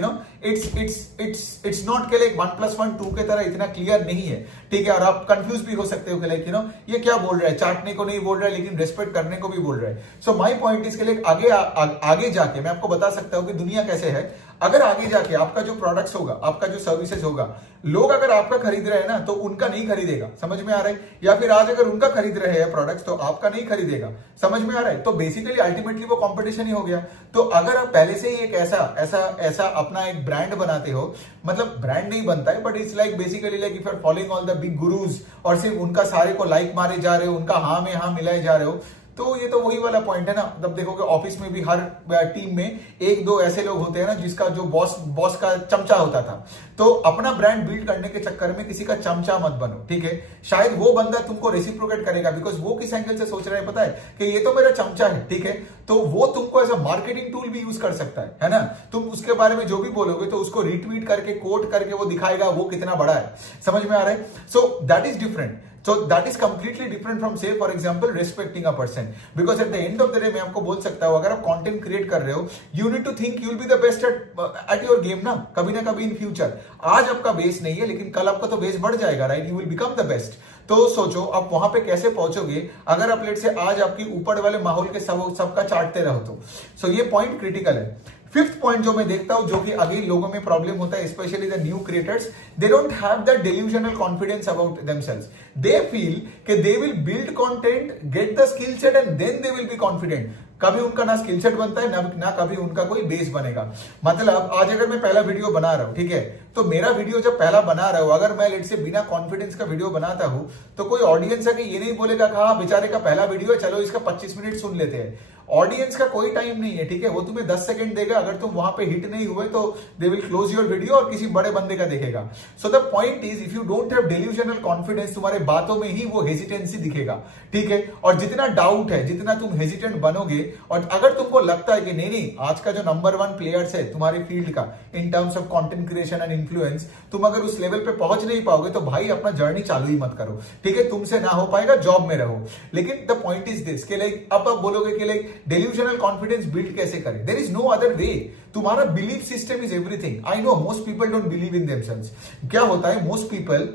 इट्स नॉट के लाइक 1+1 2 के तरह इतना क्लियर नहीं है, ठीक है। और आप कंफ्यूज भी हो सकते हो कि लाइक ये क्या बोल रहा है, चाटने को नहीं बोल रहा है लेकिन रिस्पेक्ट करने को भी बोल रहा है। सो माय पॉइंट इसके लिए आगे जाके मैं आपको बता सकता हूं कि दुनिया कैसे है। अगर आगे जाके आपका जो प्रोडक्ट्स होगा, आपका जो सर्विसेज होगा, लोग अगर आपका खरीद रहे हैं ना तो उनका नहीं खरीदेगा, समझ में आ रहा है। या फिर आज अगर उनका खरीद रहे हैं प्रोडक्ट्स तो आपका नहीं खरीदेगा, समझ में आ रहा है। तो बेसिकली अल्टीमेटली वो कंपटीशन ही हो गया। तो अगर आप पहले से ही एक ऐसा अपना एक ब्रांड बनाते हो, मतलब ब्रांड नहीं बनता है but it's like basically like if you are following all the big gurus और सिर्फ उनका सारे को लाइक मारे जा रहे हो, उनका हाँ में हाँ मिलाए जा रहे हो, तो ये तो वही वाला पॉइंट है ना। तब देखोगे ऑफिस में भी हर टीम में 1-2 ऐसे लोग होते हैं ना जिसका जो बॉस का चमचा होता था। तो अपना ब्रांड बिल्ड करने के चक्कर में किसी का चमचा मत बनो, ठीक है। शायद वो बंदा तुमको रेसिप्रोकेट करेगा, बिकॉज वो किस एंगल से सोच रहा है पता है कि ये तो मेरा चमचा है, ठीक है। तो वो तुमको एज अ मार्केटिंग टूल भी यूज कर सकता है ना। तुम उसके बारे में जो भी बोलोगे तो उसको रिट्वीट करके कोट करके वो दिखाएगा वो कितना बड़ा है, समझ में आ रहा है। सो that is different. So that is completely different from say for example respecting a person, because at the end of the day मैं आपको बोल सकता हूँ अगर आप कंटेंट क्रिएट कर रहे हो you need to think you will be the best at your game ना कभी इन फ्यूचर। आज आपका बेस नहीं है लेकिन कल आपका तो बेस बढ़ जाएगा, right. You will become the best. तो सोचो आप वहां पे कैसे पहुंचोगे अगर आप लेट से आज आपकी ऊपर वाले माहौल के सबका चाटते रहो तो। सो ये पॉइंट क्रिटिकल है। फिफ्थ पॉइंट जो मैं देखता हूं जो कि अगेन लोगों में प्रॉब्लम होता है, specially the new creators, they don't have the delusional confidence about themselves. They feel कि they will build content, get the skill set and then they will be confident. कभी उनका ना स्किल सेट बनता है ना कभी उनका कोई बेस बनेगा। मतलब आज अगर मैं पहला वीडियो बना रहा हूं, ठीक है, तो मेरा वीडियो जब पहला बना रहा हूं अगर मैं लेट से बिना कॉन्फिडेंस का वीडियो बनाता हूं तो कोई ऑडियंस है कि ये नहीं बोलेगा कि हाँ बेचारे का पहला वीडियो है चलो इसका 25 मिनट सुन लेते हैं। ऑडियंस का कोई टाइम नहीं है, ठीक है, वो तुम्हें 10 सेकंड देगा, अगर तुम वहां पे हिट नहीं हुए तो they will close your video और किसी बड़े बंदे का देखेगा। सो the point is, if you don't have delusional confidence, तुम्हारे बातों में ही वो हेजिटेंसी दिखेगा, ठीक है। और जितना डाउट है, जितना तुम हेजिटेंट बनोगे, और अगर तुमको लगता है कि नहीं नहीं आज का जो नंबर 1 प्लेयर्स है तुम्हारे फील्ड का in terms of content creation and influence, तुम अगर उस लेवल पे पहुंच नहीं पाओगे तो भाई अपना जर्नी चालू ही मत करो, ठीक है, तुमसे ना हो पाएगा, जॉब में रहो। लेकिन द पॉइंट इज दिस कि लाइक अब आप बोलोगे कि लाइक डेल्यूजनल कॉन्फिडेंस बिल्ड कैसे करें, there is no other way. तुम्हारा belief system is everything. I know most people don't believe in themselves. क्या होता है, मोस्ट पीपल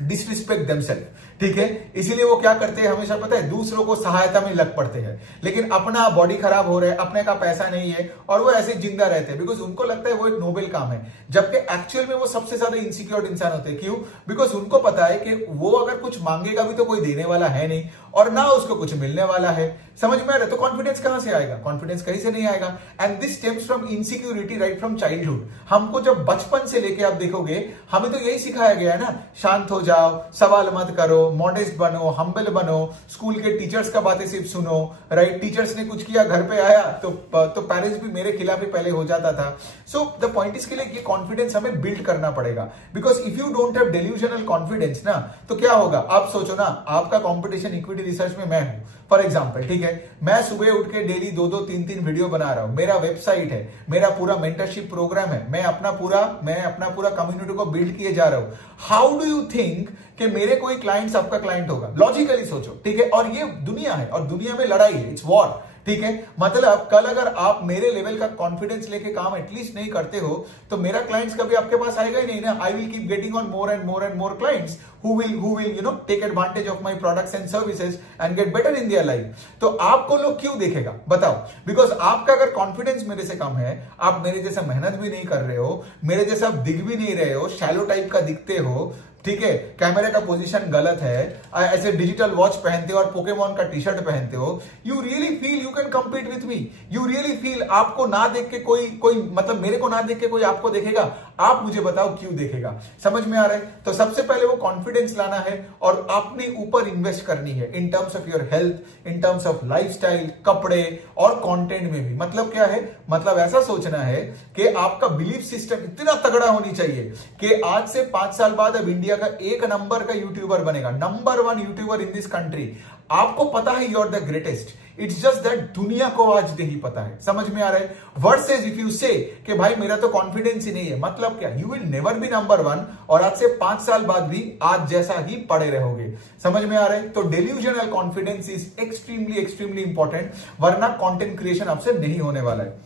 डिसरिस्पेक्ट देमसेल्फ, ठीक है, इसीलिए वो क्या करते हैं हमेशा पता है, दूसरों को सहायता में लग पड़ते हैं, लेकिन अपना बॉडी खराब हो रहा है, अपने का पैसा नहीं है और वो ऐसे जिंदा रहते हैं बिकॉज उनको लगता है वो एक नोबेल काम है, जबकि एक्चुअल में वो सबसे ज्यादा इनसिक्योर इंसान होते हैं। क्यों? बिकॉज उनको पता है कि वो अगर कुछ मांगेगा भी तो कोई देने वाला है नहीं और ना उसको कुछ मिलने वाला है। समझ में आ रहा है? तो कॉन्फिडेंस कहां से आएगा? कॉन्फिडेंस कहीं से नहीं आएगा। And this stems from insecurity right from childhood. हमको जब बचपन से लेके आप देखोगे, हमें तो यही सिखाया गया है ना, शांत हो जाओ, सवाल मत करो, मॉडेस्ट बनो, हम्बल बनो, स्कूल के टीचर्स का बातें सिर्फ सुनो, राइट, टीचर्स ने कुछ किया घर पे आया तो पेरेंट्स भी मेरे खिलाफ ही पहले हो जाता था। सो द पॉइंट इज के लिए ये कॉन्फिडेंस हमें बिल्ड करना पड़ेगा, because if you don't have delusional confidence ना, तो क्या होगा आप सोचो ना, आपका कंपटीशन इक्विटी रिसर्च में मैं हूं फॉर एग्जाम्पल, ठीक है, मैं सुबह उठ के डेली 2-2, 3-3 वीडियो बना रहा हूं, मेरा वेबसाइट है, मेरा पूरा मेंटरशिप प्रोग्राम है, मैं अपना पूरा कम्युनिटी को बिल्ड किए जा रहा हूं। हाउ डू यू थिंक कि मेरे कोई क्लाइंट्स आपका क्लाइंट होगा? लॉजिकली सोचो, ठीक है, और ये दुनिया है और दुनिया में लड़ाई है, इट्स वॉर, ठीक है। मतलब कल अगर आप मेरे लेवल का कॉन्फिडेंस लेके काम एटलीस्ट नहीं करते हो तो मेरा क्लाइंट्स कभी आपके पास आएगा ही नहीं ना। I will keep getting on more and more and more clients who will you know take advantage of my products and services and get better in their life। तो आपको लोग क्यों देखेगा बताओ? बिकॉज आपका अगर कॉन्फिडेंस मेरे से कम है, आप मेरे जैसा मेहनत भी नहीं कर रहे हो, मेरे जैसा आप दिख भी नहीं रहे हो, शैलो टाइप का दिखते हो, ठीक है, कैमरे का पोजीशन गलत है, ऐसे डिजिटल वॉच पहनते हो और पोकेमॉन का टी शर्ट पहनते हो, you really feel you can compete with me, you really feel आपको ना देख के कोई मतलब मेरे को ना देख के कोई आपको देखेगा? आप मुझे बताओ क्यों देखेगा? समझ में आ रहा है? तो सबसे पहले वो कॉन्फिडेंस लाना है और अपने ऊपर इन्वेस्ट करनी है in terms of your health, in terms of lifestyle, कपड़े और कंटेंट में भी। मतलब क्या है? मतलब ऐसा सोचना है कि आपका बिलीफ सिस्टम इतना तगड़ा होनी चाहिए कि आज से 5 साल बाद अब इंडिया का 1 नंबर का यूट्यूबर बनेगा, number 1 YouTuber in this country. आपको पता है you are the greatest, it's just that दुनिया को आज नहीं पता है। समझ में आ रहा है? वर्सेस इफ यू से कि भाई मेरा तो कॉन्फिडेंस ही नहीं है, मतलब क्या? You will never B number 1 और आज से 5 साल बाद भी आज जैसा ही पड़े रहोगे। समझ में आ रहा है? तो delusional confidence is extremely important, वरना कंटेंट क्रिएशन आपसे नहीं होने वाला है।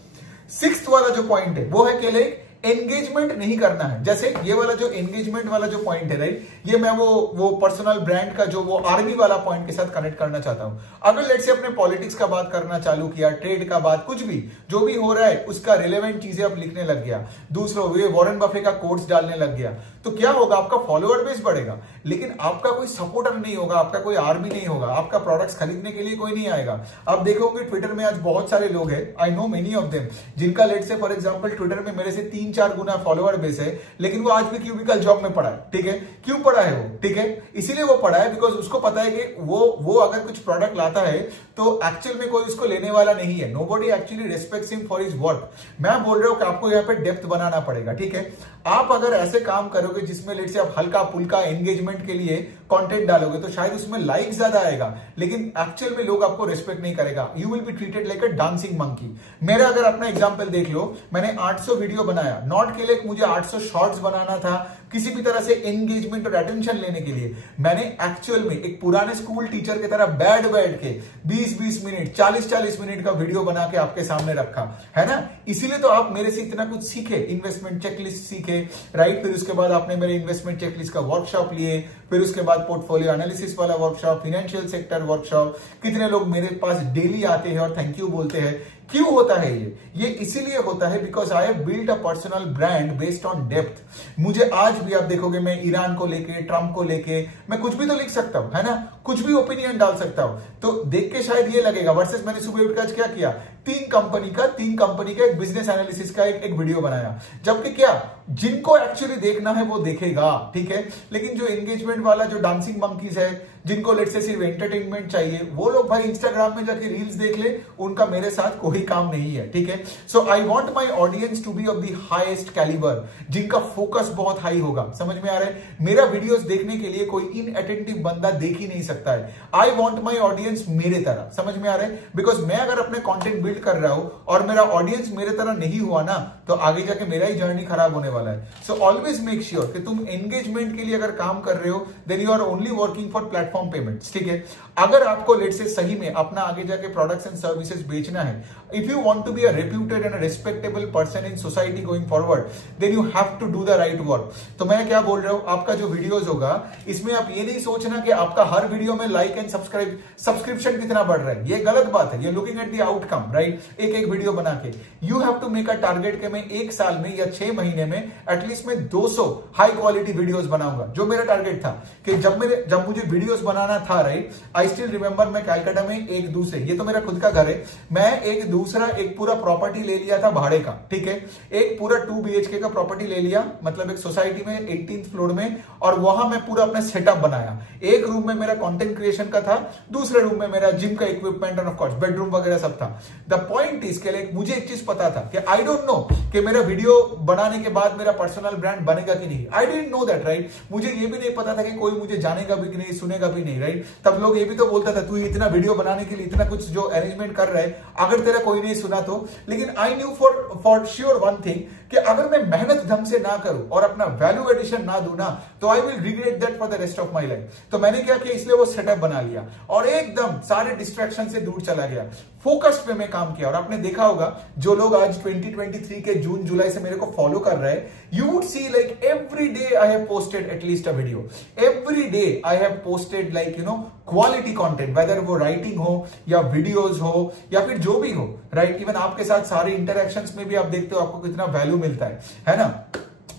6th वाला जो पॉइंट है वो है कि लाइक एंगेजमेंट नहीं करना है। जैसे ये वाला जो एंगेजमेंट वाला जो पॉइंट है, राइट, ये मैं वो पर्सनल ब्रांड का जो वो आर्मी वाला पॉइंट के साथ कनेक्ट करना चाहता हूं। अगर लेट्स से अपने पॉलिटिक्स का बात करना चालू किया, ट्रेड का बात, कुछ भी जो भी हो रहा है उसका रिलेवेंट चीजें आप लिखने लग गया, दूसरों वॉरेन बफे का कोट्स डालने लग गया, तो क्या होगा? आपका फॉलोअर बेस बढ़ेगा, लेकिन आपका कोई सपोर्टर नहीं होगा, आपका कोई आर्मी नहीं होगा, आपका प्रोडक्ट्स खरीदने के लिए कोई नहीं आएगा। आप देखोगे ट्विटर में आज बहुत सारे लोग हैं, I know many of them, जिनका let's say for example Twitter में मेरे से 3-4 गुना फॉलोअर बेस है, लेकिन वो आज भी क्यूबिकल जॉब में पड़ा है, ठीक है। क्यों पड़ा है वो? ठीक है, इसीलिए वो पड़ा है बिकॉज उसको पता है कि वो अगर कुछ प्रोडक्ट लाता है तो एक्चुअल में कोई उसको लेने वाला नहीं है। Nobody actually respects him for his work. मैं बोल रहा हूं कि आपको यहाँ पे डेप्थ बनाना पड़ेगा, ठीक है। आप अगर ऐसे काम करोगे जिसमें लेट से आप हल्का फुल्का एंगेजमेंट के लिए कंटेंट डालोगे तो शायद उसमें लाइक ज्यादा आएगा, लेकिन एक्चुअल में लोग आपको रिस्पेक्ट नहीं करेगा। You will be treated like a dancing monkey. मेरा अगर अपना एग्जांपल देख लो, मैंने 800 वीडियो बनाया, नॉट के लिए मुझे 800 शॉर्ट्स बनाना था किसी भी तरह से एंगेजमेंट और अटेंशन लेने के लिए। मैंने एक्चुअल में एक पुराने स्कूल टीचर की तरह बैठ के 20-20 मिनट 40-40 मिनट का वीडियो बना के आपके सामने रखा है ना। इसीलिए तो आप मेरे से इतना कुछ सीखे, इन्वेस्टमेंट चेकलिस्ट सीखे, राइट। फिर उसके बाद आपने मेरे इन्वेस्टमेंट चेकलिस्ट का वर्कशॉप लिए, फिर उसके बाद पोर्टफोलियो एनालिसिस वाला वर्कशॉप, फाइनेंशियल सेक्टर वर्कशॉप। कितने लोग मेरे पास डेली आते हैं और थैंक यू बोलते हैं। क्यों होता है ये इसीलिए होता है because I have built a personal brand based on depth. मुझे आज भी आप देखोगे मैं ईरान को लेके, ट्रंप को लेके मैं कुछ भी तो लिख सकता हूं, है ना, कुछ भी ओपिनियन डाल सकता हूं। तो देख के शायद ये लगेगा, वर्सेस मैंने सुबह उठकर आज क्या किया, तीन कंपनी का एक बिजनेस एनालिसिस का एक वीडियो बनाया, जबकि क्या जिनको एक्चुअली देखना है वो देखेगा, ठीक है। लेकिन जो एंगेजमेंट वाला जो डांसिंग मंकीज है, जिनको लेट्स से सिर्फ एंटरटेनमेंट चाहिए, वो लोग भाई इंस्टाग्राम में जाके रील्स देख ले, उनका मेरे साथ कोई काम नहीं है, ठीक है। So I want my audience to be of the highest calibre, जिनका फोकस बहुत हाई होगा। समझ में आ रहा है? मेरा वीडियोस देखने के लिए कोई इनअटेंटिव बंदा देख ही नहीं सकता है। आई वांट माय ऑडियंस मेरे तरह, समझ में आ रहा है? बिकॉज मैं अगर अपने कंटेंट बिल्ड कर रहा हूं और मेरा ऑडियंस मेरे तरह नहीं हुआ ना, तो आगे जाके मेरा ही जर्नी खराब होने वाला है। सो ऑलवेज मेक श्योर कि तुम एंगेजमेंट के लिए अगर काम कर रहे हो, then you are only working for platform payments, ठीक है। अगर आपको लेट से सही में अपना आगे जाके प्रोडक्ट्स एंड सर्विसेज बेचना है, if you want to be a reputed and respectable person in society going forward, then you have to do the right work. तो मैं क्या बोल रहा हूं, आपका जो वीडियोस होगा, इसमें आप ये नहीं सोचना कि आपका हर वीडियो में लाइक एंड सब्सक्रिप्शन कितना बढ़ रहा है, ये गलत बात है। ये looking at the outcome, right? एक वीडियो बना के you have to make a target के मैं एक साल में या 6 महीने में एटलीस्ट मैं 200 हाई क्वालिटी वीडियोस बनाऊंगा। जो मेरा टारगेट था कि जब मुझे वीडियोस बनाना था, राइट, आई स्टिल रिमेंबर, मैं कैलकाटा में एक दूसरे, ये तो मेरा खुद का घर है, मैं एक पूरा प्रॉपर्टी ले लिया था भाड़े का, ठीक है। एक पूरा 2 BHK का प्रॉपर्टी ले लिया, मतलब एक सोसाइटी में 18th फ्लोर में, और वहां मैं पूरा अपना सेटअप बनाया। एक रूम में मेरा कंटेंट क्रिएशन का था, दूसरे रूम में मेरा जिम का इक्विपमेंट और ऑफ कोर्स बेडरूम वगैरह सब था। द पॉइंट इसके लिए मुझे एक चीज पता था कि आई डोंट नो कि मेरा वीडियो बनाने के बाद मेरा पर्सनल ब्रांड बनेगा कि नहीं। I didn't know that, right? मुझे ये भी नहीं पता था कि कोई मुझे जानेगा भी कि नहीं, सुनेगा भी नहीं, राइट? तब लोग ये भी तो बोलता था, तू इतना वीडियो बनाने के लिए इतना कुछ जो अरेंजमेंट कर रहा है, अगर तेरा कोई नहीं सुना तो। लेकिन I knew for sure one thing कि अगर मैं मेहनत ढंग से ना करूं और अपना वैल्यू एडिशन ना दूं ना, तो I will regret that for the rest of my life. तो मैंने क्या किया, इसलिए वो सेटअप बना लिया और एकदम सारे डिस्ट्रैक्शन से दूर चला गया, फोकस्ड पे मैं काम किया। और आपने देखा होगा, जो लोग आज 2023 के जून जुलाई से मेरे को फॉलो कर रहे हैं, you would see like every day I have posted at least a video, every day I have posted like quality content, whether वो राइटिंग हो या वीडियोस हो या फिर जो भी हो, राइट? इवन आपके साथ सारे इंटरेक्शंस में भी आप देखते हो आपको कितना वैल्यू मिलता है ना?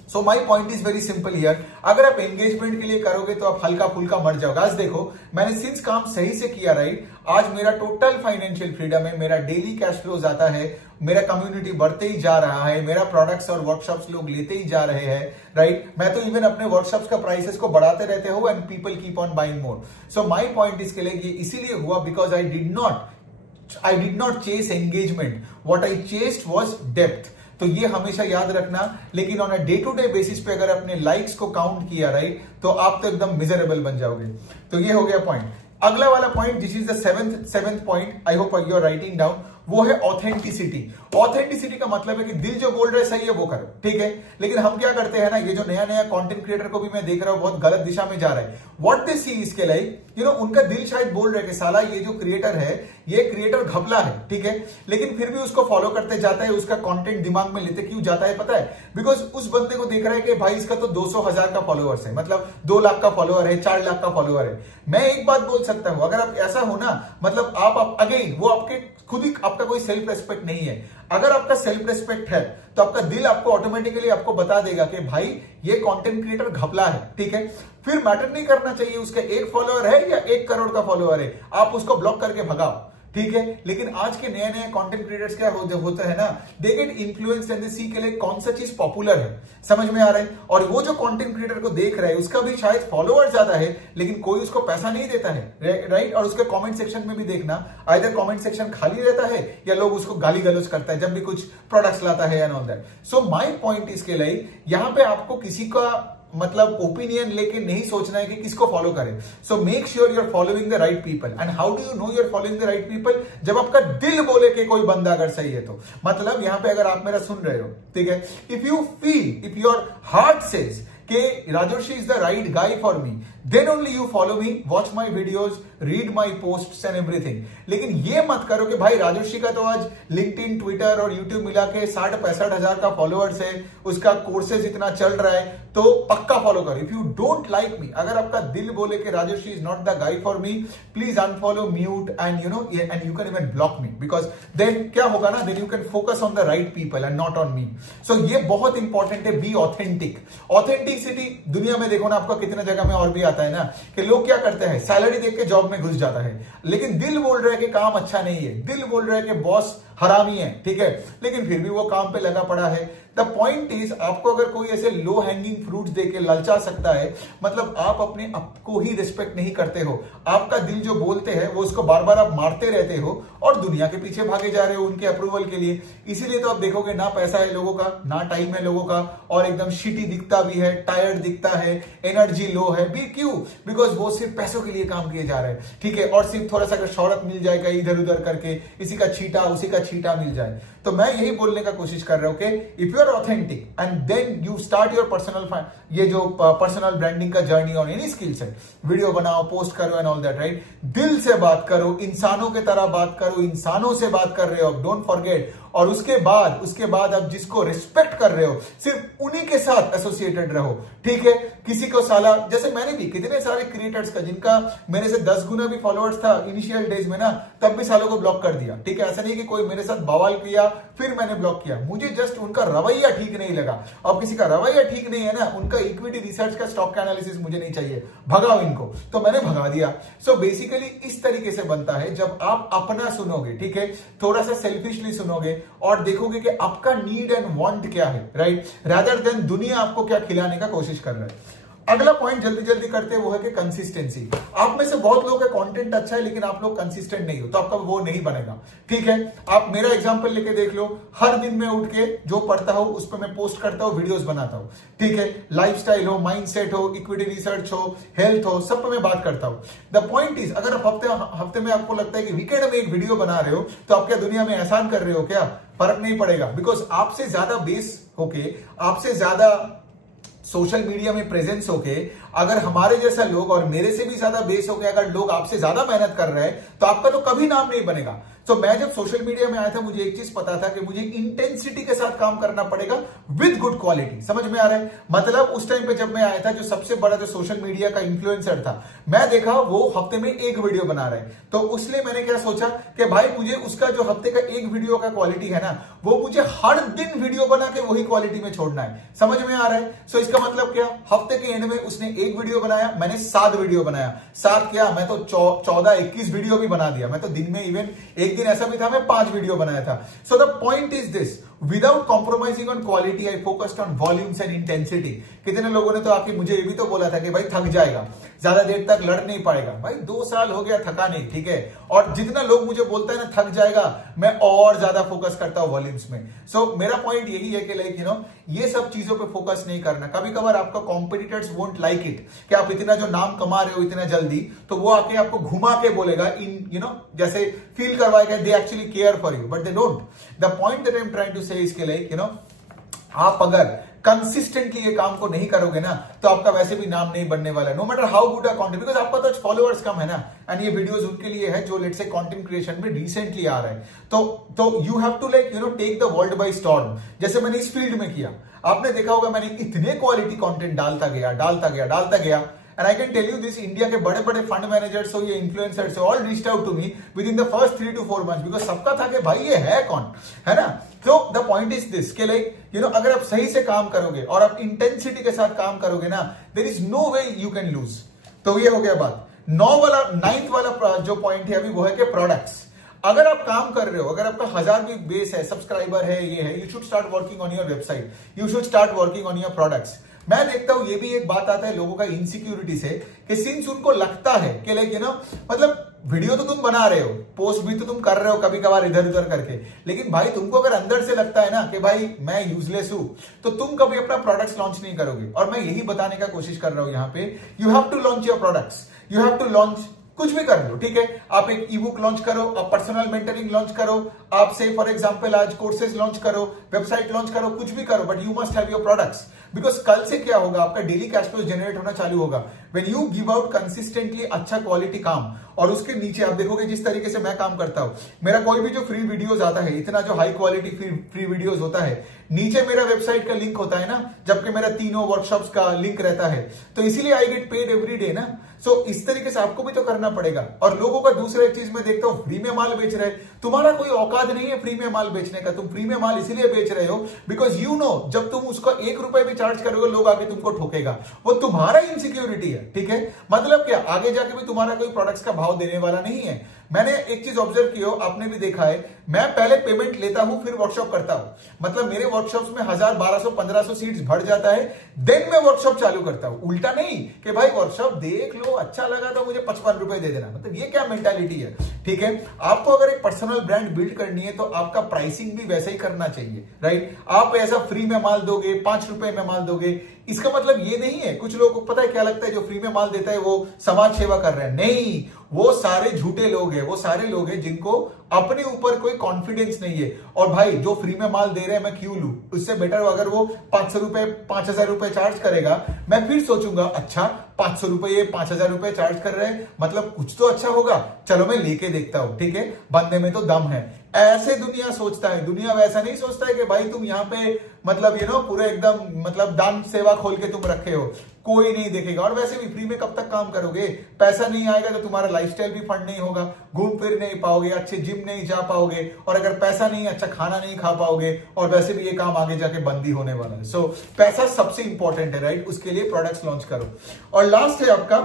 So my point is very simple here, अगर आप एंगेजमेंट के लिए करोगे तो आप हल्का फुल्का मर जाओगे। आज देखो, मैंने सिंस काम सही से किया, राइट, आज मेरा टोटल फाइनेंशियल फ्रीडम है, मेरा डेली कैश फ्लोज आता है, मेरा कम्युनिटी बढ़ते ही जा रहा है, मेरा प्रोडक्ट्स और वर्कशॉप्स लोग लेते ही जा रहे हैं, राइट? मैं तो इवन अपने वर्कशॉप्स का प्राइसेस को बढ़ाते रहते हो and people keep on buying more. So my point इसके लिए ये इसीलिए हुआ because I did not chase engagement, what I chased was depth. तो ये हमेशा याद रखना। लेकिन on a day to day basis पे अगर अपने लाइक्स को काउंट किया, राइट, तो आप तो एकदम मिजरेबल बन जाओगे। तो ये हो गया पॉइंट। अगला वाला point, this is the seventh point, I hope you are writing down, वो है ऑथेंटिसिटी। ऑथेंटिसिटी का मतलब है कि दिल जो बोल रहा है सही है वो करो, ठीक है। लेकिन हम क्या करते हैं ना, ये जो नया कंटेंट क्रिएटर को भी मैं देख रहा हूं बहुत गलत दिशा में जा रहा है। व्हाट दे सी इसके लाइक, उनका दिल शायद बोल रहा है कि साला ये जो क्रिएटर है, ये क्रिएटर घपला है, ठीक है, लेकिन फिर भी उसको फॉलो करते जाता है, उसका कंटेंट दिमाग में लेते क्यों जाता है पता है? बिकॉज उस बंदे को देख रहा है कि भाई इसका तो 200,000 का फॉलोअर्स है, मतलब 2 लाख का फॉलोअर है, 4 लाख का फॉलोअर है। मैं एक बात बोल सकता हूं, अगर आप ऐसा हो ना, मतलब आप अगेन वो आपके खुद ही, आपका कोई सेल्फ रेस्पेक्ट नहीं है। अगर आपका सेल्फ रेस्पेक्ट है तो आपका दिल आपको ऑटोमेटिकली आपको बता देगा कि भाई ये कंटेंट क्रिएटर घपला है, ठीक है। फिर मैटर नहीं करना चाहिए उसका 1 फॉलोअर है या 1 करोड़ का फॉलोअर है, आप उसको ब्लॉक करके भगाओ, ठीक है। लेकिन आज के नए कंटेंट क्रिएटर्स क्या होता है ना, they get influenced and they see के लिए कौन सा चीज पॉपुलर है, समझ में आ रहा है। और वो जो कंटेंट क्रिएटर को देख रहा है उसका भी शायद फॉलोअर ज्यादा है, लेकिन कोई उसको पैसा नहीं देता है, राइट। और उसके कमेंट सेक्शन में भी देखना, आइदर कमेंट सेक्शन खाली रहता है या लोग उसको गाली गलौज करता है जब भी कुछ प्रोडक्ट्स लाता है and all that. So my point इसके लिए यहां पे आपको किसी का मतलब ओपिनियन लेके नहीं सोचना है कि किसको फॉलो करें। So make sure you are following the right people. And how do you know you are following the right people? जब आपका दिल बोले कि कोई बंदा अगर सही है तो, मतलब यहां पे अगर आप मेरा सुन रहे हो, ठीक है, if you feel, if your heart says कि Rajarshi is the right guy for me, then only you follow me, watch my videos, read my post and everything. लेकिन ये मत करो कि भाई राजर्षि का तो आज लिंक्डइन, ट्विटर और यूट्यूब मिला के 60-65 हजार का फॉलोअर्स है, उसका कोर्सेज इतना चल रहा है, तो पक्का फॉलो करो। If you don't like me, अगर आपका दिल बोले कि Rajarshi is not the guy for me, please unfollow, mute and and you can even block me, because then क्या होगा ना, then you can focus on the right people and not on me. So ये बहुत important है, be authentic. Authentic simplicity दुनिया में देखो ना, आपको कितने जगह में और भी आता है ना कि लोग क्या करते हैं, सैलरी देख के जॉब में घुस जाता है, लेकिन दिल बोल रहा है कि काम अच्छा नहीं है, दिल बोल रहा है कि बॉस हरामी है, ठीक है, लेकिन फिर भी वो काम पे लगा पड़ा है। द पॉइंट इज, आपको अगर कोई ऐसे लो हैंगिंग फ्रूट्स देके ललचा सकता है, मतलब आप अपने आप को ही रिस्पेक्ट नहीं करते हो, आपका दिल जो बोलते हैं वो उसको बार बार आप मारते रहते हो और दुनिया के पीछे भागे जा रहे हो उनके अप्रूवल के लिए। इसीलिए तो आप देखोगे ना पैसा है लोगों का, ना टाइम है लोगों का, और एकदम शिटी दिखता भी है, टायर्ड दिखता है, एनर्जी लो है भी। क्यों? बिकॉज वो सिर्फ पैसों के लिए काम किए जा रहे हैं, ठीक है, और सिर्फ थोड़ा सा अगर शौहरत मिल जाएगा इधर उधर करके, इसी का छीटा उसी का छीटा मिल जाए। तो मैं यही बोलने का कोशिश कर रहा हूं कि if you are authentic and then you start your personal, ये जो पर्सनल ब्रांडिंग का journey on any skill set, video बनाओ, पोस्ट करो एंड ऑल दैट, राइट, दिल से बात करो, इंसानों की तरह बात करो, इंसानों से बात कर रहे हो, डोंट फॉरगेट। और उसके बाद आप जिसको रिस्पेक्ट कर रहे हो सिर्फ उन्हीं के साथ एसोसिएटेड रहो, ठीक है। किसी को साला, जैसे मैंने भी कितने सारे क्रिएटर्स का जिनका मेरे से 10 गुना भी फॉलोअर्स था इनिशियल डेज में ना, तब भी सालों को ब्लॉक कर दिया, ठीक है। ऐसा नहीं कि कोई मेरे साथ बवाल किया फिर मैंने ब्लॉक किया, मुझे जस्ट उनका रवैया ठीक नहीं लगा। अब किसी का रवैया ठीक नहीं है ना, उनका इक्विटी रिसर्च का स्टॉक का एनालिसिस मुझे नहीं चाहिए, भगाओ इनको, तो मैंने भगा दिया। सो बेसिकली इस तरीके से बनता है जब आप अपना सुनोगे, ठीक है, थोड़ा सा सेल्फिशली सुनोगे और देखोगे कि आपका नीड एंड वांट क्या है, राइट, रादर देन दुनिया आपको क्या खिलाने का कोशिश कर रहा है। अगला पॉइंट जल्दी जल्दी करते हैं वो है कि कंसिस्टेंसी। आप में से बहुत लोग का कंटेंट अच्छा है लेकिन आप लोग कंसिस्टेंट नहीं हो, तो आपका वो नहीं बनेगा, ठीक है। आप मेरा एग्जांपल लेके देख लो, हर दिन मैं उठ के जो पढ़ता हूं उस पर मैं पोस्ट करता हूं, वीडियोस बनाता हूं, ठीक है। लाइफस्टाइल हो, माइंडसेट हो, इक्विटी रिसर्च हो, हेल्थ हो, सब पे मैं बात करता हूं। द पॉइंट इज, अगर आप हफ्ते में आपको लगता है कि वीकेंड में एक वीडियो बना रहे हो तो आप क्या दुनिया में एहसान कर रहे हो क्या? फर्क नहीं पड़ेगा, बिकॉज आपसे ज्यादा बेस होके, आपसे ज्यादा सोशल मीडिया में प्रेजेंस होके, अगर हमारे जैसा लोग और मेरे से भी ज्यादा बेस होके अगर लोग आपसे ज्यादा मेहनत कर रहे हैं तो आपका तो कभी नाम नहीं बनेगा। तो मैं जब सोशल मीडिया में आया था मुझे एक चीज पता था कि मुझे इंटेंसिटी के साथ काम करना पड़ेगा विद गुड क्वालिटी। समझ में आ रहा है? मतलब उस टाइम पे जब मैं आया था, जो सबसे बड़ा जो सोशल मीडिया का इन्फ्लुएंसर था, मैं देखा वो हफ्ते में एक वीडियो बना रहे हैं, तो उसलिए मैंने क्या सोचा कि भाई मुझे उसका जो हफ्ते का एक वीडियो का क्वालिटी है ना, वो मुझे हर दिन वीडियो बना के वही क्वालिटी में छोड़ना है। समझ में आ रहा है? सो इसका मतलब क्या, हफ्ते के एंड में उसने एक वीडियो बनाया, मैंने 7 वीडियो बनाया, 7 क्या, मैं तो 14-21 वीडियो भी बना दिया। मैं तो दिन में इवन एक दिन ऐसा भी था मैं 5 वीडियो बनाया था। सो the point is this, without compromising on quality I focused on volumes and intensity. कितने लोगों ने तो आके मुझे ये भी तो बोला था कि भाई थक जाएगा, ज्यादा देर तक लड़ नहीं पाएगा। भाई 2 साल हो गया, थका नहीं, ठीक है। और जितना लोग मुझे बोलता है ना थक जाएगा, मैं और ज्यादा फोकस करता हूं वॉल्यूम्स में। सो मेरा पॉइंट यही है कि लाइक ये सब चीजों पे फोकस नहीं करना। कभी कभार आपका कॉम्पिटिटर्स वोंट लाइक इट कि आप इतना जो नाम कमा रहे हो इतना जल्दी, तो वो आके आपको घुमा के बोलेगा इन जैसे फील करवाएगा they actually care for you, but they don't. The point that I am trying to say इसके लाइक आप अगर कंसिस्टेंटली ये काम को नहीं करोगे ना तो आपका वैसे भी नाम नहीं बनने वाला है, no matter how good a content, because आपका तो फॉलोअर्स कम है ना। एंड ये वीडियोस उनके लिए है जो लेट्स से कंटेंट क्रिएशन में रिसेंटली आ रहा है। तो you have to like take the world by storm, जैसे मैंने इस फील्ड में किया। आपने देखा होगा मैंने इतने क्वालिटी कंटेंट डालता गया and I can tell you this, India के बड़े बड़े फंड मैनेजर्स हो, ये इन्फ्लुएंसर्स हो, all reached out to me with in the first 3 to 4 months, because सबका था कि भाई ये है कौन, है ना। तो द पॉइंट इज दिस के लाइक अगर आप सही से काम करोगे और आप इंटेंसिटी के साथ काम करोगे ना, there is no way you can lose. तो ये हो गया बात। 9th वाला जो पॉइंट है अभी वो है कि प्रोडक्ट्स। अगर आप काम कर रहे हो, अगर आपका 1000 भी बेस है, सब्सक्राइबर है, ये है, you should start working on your website, you should start working on your products. मैं देखता हूं ये भी एक बात आता है लोगों का इनसिक्योरिटी से कि सिंस उनको लगता है कि लाइक मतलब वीडियो तो तुम बना रहे हो, पोस्ट भी तो तुम कर रहे हो कभी कभार इधर उधर करके, लेकिन भाई तुमको अगर अंदर से लगता है ना कि भाई मैं यूजलेस हूं, तो तुम कभी अपना प्रोडक्ट्स लॉन्च नहीं करोगे। और मैं यही बताने का कोशिश कर रहा हूं यहाँ पे, you have to launch your products, you have to launch, कुछ भी कर लो, ठीक है। आप एक ई बुक लॉन्च करो, आप पर्सनल मेंटरिंग लॉन्च करो, आप से फॉर एग्जांपल आज कोर्सेज लॉन्च करो, वेबसाइट लॉन्च करो, कुछ भी करो, but you must have your products. Because कल से क्या होगा, आपका डेली कैश फ्लो जनरेट होना चालू होगा। When you give out consistently अच्छा क्वालिटी काम, और उसके नीचे आप देखोगे जिस तरीके से मैं काम करता हूं, मेरा कोई भी जो फ्री वीडियोस आता है, इतना जो हाई क्वालिटी फ्री वीडियोस होता है, नीचे मेरा वेबसाइट का लिंक होता है ना, जबकि मेरा तीनों वर्कशॉप्स का लिंक रहता है, तो इसीलिए I get paid every day ना। सो इस तरीके से आपको भी तो करना पड़ेगा। और लोगों का दूसरा एक चीज मैं देखता हूं, फ्री में माल बेच रहे, तुम्हारा कोई औकात नहीं है फ्री में माल बेचने का। तुम फ्री में माल इसीलिए बेच रहे हो बिकॉज यू नो जब तुम उसको 1 रुपए भी चार्ज करोगे, लोग आके तुमको ठोकेगा, वो तुम्हारा इनसिक्योरिटी है। ठीक है, मतलब क्या, आगे जाके भी तुम्हारा कोई प्रोडक्ट्स का भाव देने वाला नहीं है। मैंने एक चीज ऑब्जर्व की हो, आपने भी देखा है, मैं पहले पेमेंट लेता हूं फिर वर्कशॉप करता हूं। मतलब मेरे वर्कशॉप्स में 1000, 1200, 1500 सीट्स भर जाता है, देन मैं वर्कशॉप चालू करता हूं। उल्टा नहीं कि भाई वर्कशॉप देख लो, अच्छा लगा तो मुझे 55 रुपए दे देना। मतलब ये क्या मेंटालिटी है। ठीक है, आपको अगर एक पर्सनल ब्रांड बिल्ड करनी है तो आपका प्राइसिंग भी वैसे ही करना चाहिए, राइट। आप ऐसा फ्री में माल दोगे, 5 रुपए में माल दोगे, इसका मतलब ये नहीं है। कुछ लोगों को पता है क्या लगता है, जो फ्री में माल देता है वो समाज सेवा कर रहे हैं। नहीं, वो सारे झूठे लोग हैं, वो सारे लोग हैं जिनको अपने ऊपर कोई कॉन्फिडेंस नहीं है। और भाई जो फ्री में माल दे रहे हैं मैं क्यों लूं, उससे बेटर अगर वो 500 रुपए, 5000 रुपए चार्ज करेगा, मैं फिर सोचूंगा अच्छा 500 रुपए, 5000 रुपए चार्ज कर रहे हैं, मतलब कुछ तो अच्छा होगा, चलो मैं लेके देखता हूं। ठीक है, बंदे में तो दम है। ऐसे दुनिया सोचता है। दुनिया वैसा नहीं सोचता है कि भाई तुम यहाँ पे मतलब पूरे एकदम मतलब दान सेवा खोल के तुम रखे हो, कोई नहीं देखेगा। और वैसे भी फ्री में कब तक काम करोगे, पैसा नहीं आएगा तो तुम्हारा लाइफस्टाइल भी फंड नहीं होगा, घूम फिर नहीं पाओगे, अच्छे जिम नहीं जा पाओगे, और अगर पैसा नहीं, अच्छा खाना नहीं खा पाओगे, और वैसे भी ये काम आगे जाके बंद ही होने वाला है। सो पैसा सबसे इंपॉर्टेंट है, राइट। उसके लिए प्रोडक्ट्स लॉन्च करो। और लास्ट है आपका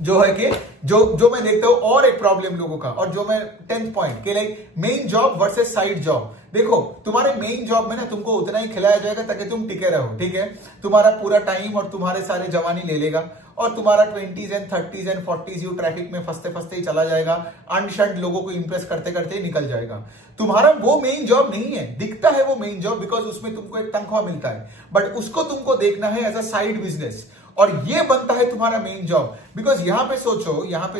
जो है कि जो मैं देखता हूं और एक प्रॉब्लम लोगों का, और जो मैं 10th पॉइंट के like main job versus side job. देखो तुम्हारे मेन जॉब में ना तुमको उतना ही खिलाया जाएगा ताकि तुम टिके रहो। ठीक है, तुम्हारा पूरा टाइम और तुम्हारे सारे जवानी ले लेगा, और तुम्हारा 20s and 30s and 40s you traffic में फंसते फंसते ही चला जाएगा, अनशंट लोगों को इंप्रेस करते करते ही निकल जाएगा। तुम्हारा वो मेन जॉब नहीं है, दिखता है वो मेन जॉब बिकॉज उसमें तुमको एक तनख्वाह मिलता है, बट उसको तुमको देखना है एज अ साइड बिजनेस, और ये बनता है तुम्हारा मेन जॉब। बिकॉज यहां पे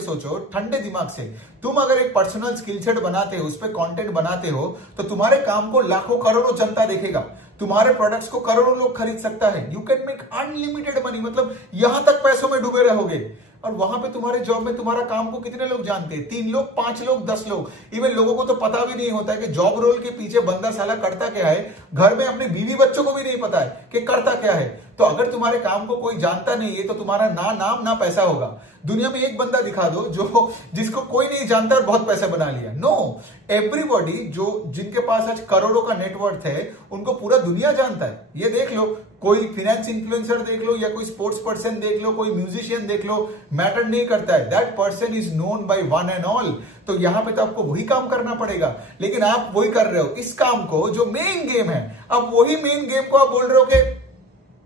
सोचो ठंडे दिमाग से, तुम अगर एक पर्सनल स्किल सेट बनाते हो, उस पर कंटेंट बनाते हो, तो तुम्हारे काम को लाखों करोड़ों जनता देखेगा, तुम्हारे प्रोडक्ट्स को करोड़ों लोग खरीद सकता है। You can make unlimited money, मतलब यहां तक पैसों में डूबे रहोगे। और वहां पे तुम्हारे जॉब में तुम्हारा काम को कितने लोग जानते हैं, 3 लोग, 5 लोग, 10 लोग। इवन लोगों को तो पता भी नहीं होता है कि जॉब रोल के पीछे बंदा साला करता क्या है, घर में अपने बीवी बच्चों को भी नहीं पता है कि करता क्या है। तो अगर तुम्हारे काम को कोई जानता नहीं है तो तुम्हारा ना नाम ना पैसा होगा। दुनिया में एक बंदा दिखा दो जिसको कोई नहीं जानता और बहुत पैसा बना लिया। नो, एवरीबॉडी जिनके पास आज करोड़ों का नेटवर्थ है उनको पूरा दुनिया जानता है। ये देख लो, कोई फिनेंस इन्फ्लुएंसर देख लो, या कोई स्पोर्ट्स पर्सन देख लो, कोई म्यूजिशियन देख लो, मैटर नहीं करता है, that person is known by one and all. तो यहां पे तो आपको वही काम करना पड़ेगा, लेकिन आप वही कर रहे हो इस काम को जो मेन गेम है। अब वही मेन गेम को आप बोल रहे हो कि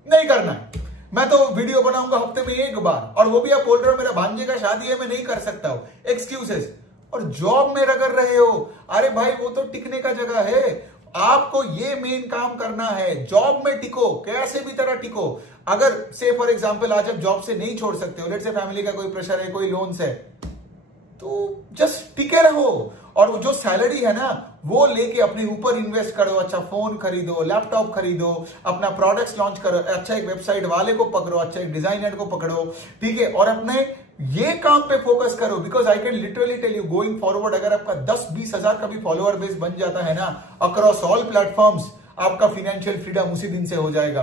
नहीं करना है, मैं तो वीडियो बनाऊंगा हफ्ते में 1 बार, और वो भी आप बोल रहे हो मेरा भांजे का शादी है मैं नहीं कर सकता हूं, एक्सक्यूजेस। और जॉब में रगड़ रहे हो, अरे भाई वो तो टिकने का जगह है, आपको ये मेन काम करना है। जॉब में टिको, कैसे भी तरह टिको। अगर से फॉर एग्जांपल आज आप जॉब से नहीं छोड़ सकते हो, लेट्स से फैमिली का कोई प्रेशर है, कोई लोन्स है, तो जस्ट टिके रहो, और वो जो सैलरी है ना वो लेके अपने ऊपर इन्वेस्ट करो। अच्छा फोन खरीदो, लैपटॉप खरीदो, अपना प्रोडक्ट्स लॉन्च करो, अच्छा एक वेबसाइट वाले को पकड़ो, अच्छा एक डिजाइनर को पकड़ो, ठीक है, और अपने ये काम पे फोकस करो। Because I can literally tell you, going forward अगर आपका 10-20 हजार का भी फॉलोअर बेस बन जाता है ना अक्रॉस ऑल प्लेटफॉर्म्स, आपका फाइनेंशियल फ्रीडम उसी दिन से हो जाएगा।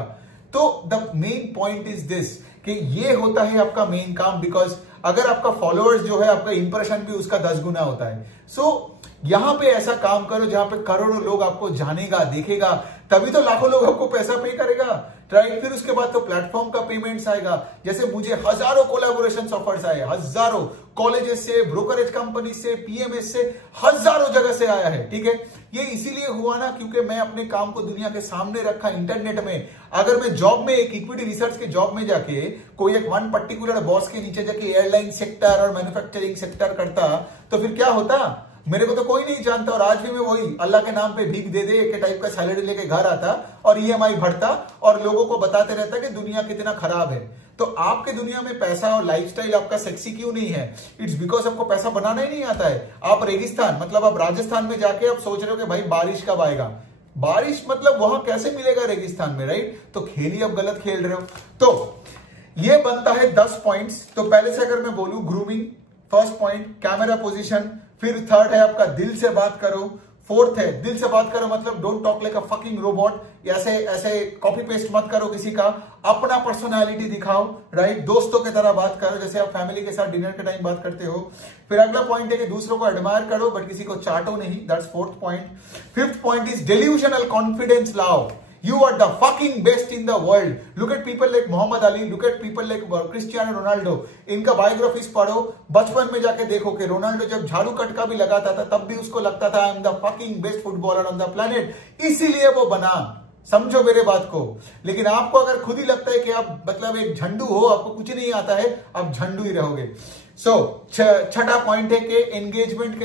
तो the main point is this कि ये होता है आपका मेन काम। बिकॉज अगर आपका फॉलोअर्स जो है, आपका इंप्रेशन भी उसका 10 गुना होता है। सो यहां पे ऐसा काम करो जहां पे करोड़ों लोग आपको जानेगा, देखेगा, तभी तो लाखों लोग आपको पैसा पे करेगा, राइट। फिर उसके बाद तो प्लेटफॉर्म का पेमेंट्स आएगा। जैसे मुझे हजारों कोलैबोरेशन ऑफर्स आए, हजारों कॉलेजेस से, ब्रोकरेज कंपनी से, पीएमएस से, हजारों जगह से आया है। ठीक है, ये इसीलिए हुआ ना क्योंकि मैं अपने काम को दुनिया के सामने रखा इंटरनेट में। अगर मैं जॉब में एक इक्विटी रिसर्च के जॉब में जाके कोई एक वन पर्टिकुलर बॉस के नीचे जाके एयरलाइन सेक्टर और मैन्युफैक्चरिंग सेक्टर करता तो फिर क्या होता, मेरे को तो कोई नहीं जानता, और आज भी मैं वही अल्लाह के नाम पे भीख दे दे के टाइप का सैलरी लेके घर आता और ईएमआई भरता और लोगों को बताते रहता कि दुनिया कितना खराब है। तो आपके दुनिया में पैसा और लाइफस्टाइल आपका सेक्सी क्यों नहीं है? इट्स बिकॉज आपको पैसा बनाना ही नहीं आता है। आप रेगिस्तान मतलब आप राजस्थान में जाके आप सोच रहे हो कि भाई बारिश कब आएगा, बारिश मतलब वहां कैसे मिलेगा रेगिस्तान में, राइट। तो खेल ही आप गलत खेल रहे हो। तो ये बनता है 10 पॉइंट्स। तो पहले से अगर मैं बोलूं, grooming first point, camera position, फिर थर्ड है आपका दिल से बात करो, फोर्थ है दिल से बात करो मतलब don't talk like a fucking robot, ऐसे ऐसे कॉपी पेस्ट मत करो किसी का, अपना पर्सनालिटी दिखाओ, राइट, दोस्तों की तरह बात करो जैसे आप फैमिली के साथ डिनर के टाइम बात करते हो। फिर अगला पॉइंट है कि दूसरों को एडमायर करो बट किसी को चाटो नहीं, that's fourth point. Fifth point is delusional confidence लाओ, you are the fucking best in the world. Look at people like Muhammad Ali, look at people like Cristiano Ronaldo. इनका बायोग्राफीज पढ़ो, बचपन में जाके देखो कि रोनाल्डो जब झाड़ू कटका भी लगाता था तब भी उसको लगता था I am the fucking best footballer on the planet, इसीलिए वो बना। समझो मेरे बात को। लेकिन आपको अगर खुद ही लगता है कि आप मतलब एक झंडू हो, आपको कुछ नहीं आता है, आप झंडू ही रहोगे। छठा पॉइंट है कि एंगेजमेंट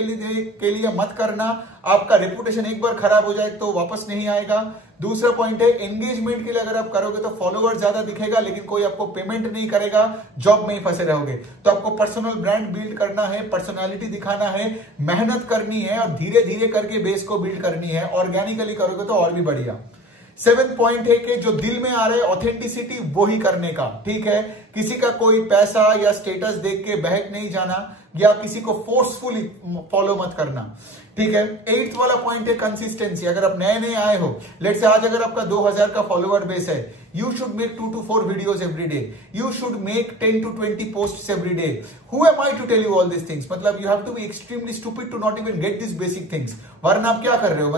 के लिए मत करना, आपका रेपुटेशन एक बार खराब हो जाए तो वापस नहीं आएगा। दूसरा पॉइंट है एंगेजमेंट के लिए अगर आप करोगे तो फॉलोअर ज्यादा दिखेगा लेकिन कोई आपको पेमेंट नहीं करेगा, जॉब में ही फंसे रहोगे। तो आपको पर्सनल ब्रांड बिल्ड करना है, पर्सनालिटी दिखाना है, मेहनत करनी है और धीरे धीरे करके बेस को बिल्ड करनी है। ऑर्गेनिकली करोगे तो और भी बढ़िया। 7th पॉइंट है कि जो दिल में आ रहा है ऑथेंटिसिटी वो ही करने का, ठीक है, किसी का कोई पैसा या स्टेटस देख के बहक नहीं जाना या किसी को फोर्सफुली फॉलो मत करना, ठीक है। 8th वाला पॉइंट है कंसिस्टेंसी। अगर आप नए नए आए हो, लेट्स से आज अगर आपका 2000 का फॉलोअर बेस है, you should make 2 to 4 videos every day, you should make 10 to 20 posts every day. Who am I to tell you all these things? मतलब you have to be extremely stupid to not even get these basic things. वरना आप क्या कर रहे हो,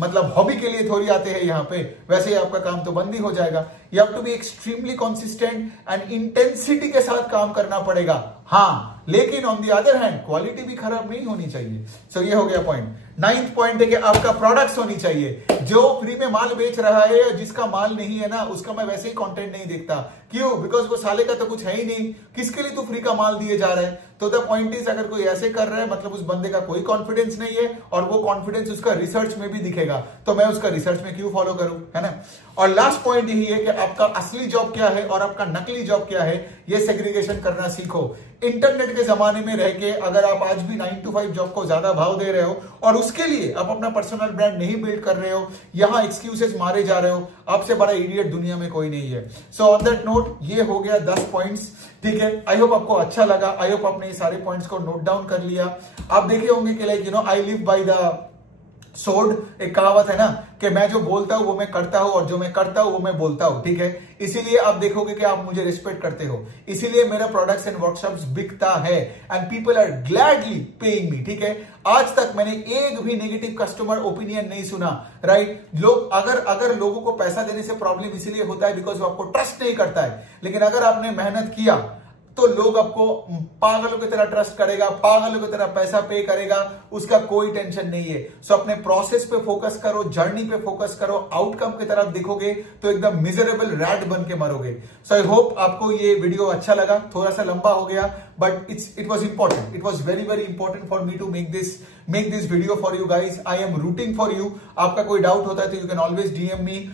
मतलब hobby के लिए थोड़ी आते हैं यहाँ पे, वैसे ही आपका काम तो बंद ही हो जाएगा। You have to be extremely consistent and intensity के साथ काम करना पड़ेगा, हाँ, लेकिन on the other hand quality भी खराब नहीं होनी चाहिए। सो ये हो गया पॉइंट। 9th पॉइंट है कि आपका प्रोडक्ट्स होनी चाहिए। जो फ्री में माल बेच रहा है या जिसका माल नहीं है ना, उसका मैं वैसे ही कंटेंट नहीं देखता। क्यों? बिकॉज वो साले का तो कुछ है ही नहीं, किसके लिए तू फ्री का माल दिए जा रहा है। तो द पॉइंट इज अगर कोई ऐसे कर रहा है मतलब उस बंदे का कोई कॉन्फिडेंस नहीं है और वो कॉन्फिडेंस उसका रिसर्च में भी दिखेगा, तो मैं उसका रिसर्च में क्यों फॉलो करूं, है ना। और लास्ट पॉइंट यही है कि आपका असली जॉब क्या है और आपका नकली जॉब क्या है, ये सेग्रीगेशन करना सीखो। इंटरनेट के जमाने में रह के अगर आप आज भी 9 to 5 जॉब को ज्यादा भाव दे रहे हो और उसके लिए आप अपना पर्सनल ब्रांड नहीं बिल्ड कर रहे हो, यहां एक्सक्यूजेस मारे जा रहे हो, आपसे बड़ा इडियट दुनिया में कोई नहीं है। सो ऑन दैट नोट ये हो गया 10 पॉइंट्स, ठीक है। आई होप आपको अच्छा लगा, आई होप आपने ये सारे पॉइंट्स को नोट डाउन कर लिया। आप देखे होंगे कि like I live by the सोड, एक कहावत है ना कि मैं जो बोलता हूं वो मैं करता हूं और जो मैं करता हूं वो मैं बोलता हूं, ठीक है। इसीलिए आप देखोगे कि आप मुझे रिस्पेक्ट करते हो, इसीलिए मेरा प्रोडक्ट्स एंड वर्कशॉप्स बिकता है and people are gladly paying me, ठीक है। आज तक मैंने एक भी नेगेटिव कस्टमर ओपिनियन नहीं सुना, राइट। लोग अगर लोगों को पैसा देने से प्रॉब्लम इसीलिए होता है बिकॉज वो आपको ट्रस्ट नहीं करता है, लेकिन अगर आपने मेहनत किया तो लोग आपको पागलों की तरह ट्रस्ट करेगा, पागलों की तरह पैसा पे करेगा, उसका कोई टेंशन नहीं है। सो अपने प्रोसेस पे फोकस करो, जर्नी पे फोकस करो, आउटकम की तरफ देखोगे तो एकदम मिजरेबल रैट बन के मरोगे। सो आई होप आपको ये वीडियो अच्छा लगा, थोड़ा सा लंबा हो गया but it was important, it was very very important for me to make this video for you guys. I am rooting for you. आपका कोई डाउट होता है तो you can always DM me.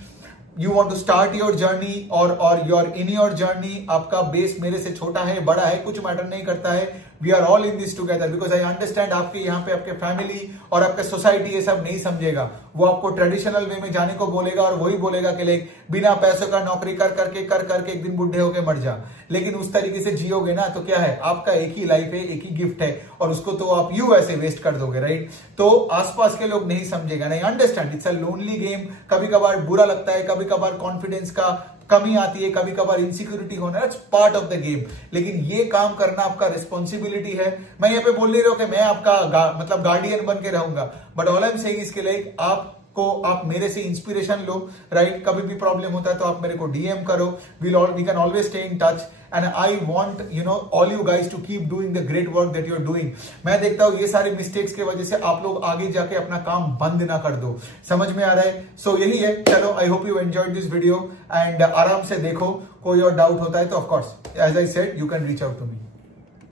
You want to start your journey or you're in your journey, आपका base मेरे से छोटा है बड़ा है कुछ मैटर नहीं करता है, we are all in this together because I understand आपके यहाँ पे आपके फैमिली और आपका सोसाइटी ये सब नहीं समझेगा। वो आपको ट्रेडिशनल वे में जाने को बोलेगा और वही बोलेगा कि लाइक बिना पैसों का नौकरी कर करके एक दिन बुढ़े होके मर जा। लेकिन उस तरीके से जियोगे ना तो क्या है, आपका एक ही लाइफ है, एक ही गिफ्ट है और उसको तो आप यूं ऐसे वेस्ट कर दोगे, राइट। तो आसपास के लोग नहीं समझेगा, नहीं understand, it's a lonely game. कभी कभार बुरा लगता है, कभी कभार कॉन्फिडेंस का कमी आती है, कभी कभार इनसिक्योरिटी होना, it's part of the game. लेकिन ये काम करना आपका रिस्पॉन्सिबिलिटी है। मैं यहाँ पे बोल नहीं रहा हूं कि मैं आपका मतलब गार्डियन बन के रहूंगा, but all I am saying इसके लिए आप मेरे से इंस्पिरेशन लो, राइट। कभी भी प्रॉब्लम होता है तो आप मेरे को डीएम करो, we can always stay in touch and I want all you guys to keep doing the great work that you are doing. मैं देखता हूं ये सारे मिस्टेक्स की वजह से आप लोग आगे जाके अपना काम बंद ना कर दो, समझ में आ रहा है। सो यही है। चलो I hope you enjoyed this video and आराम से देखो, कोई और डाउट होता है तो of course as I said you can reach out to me.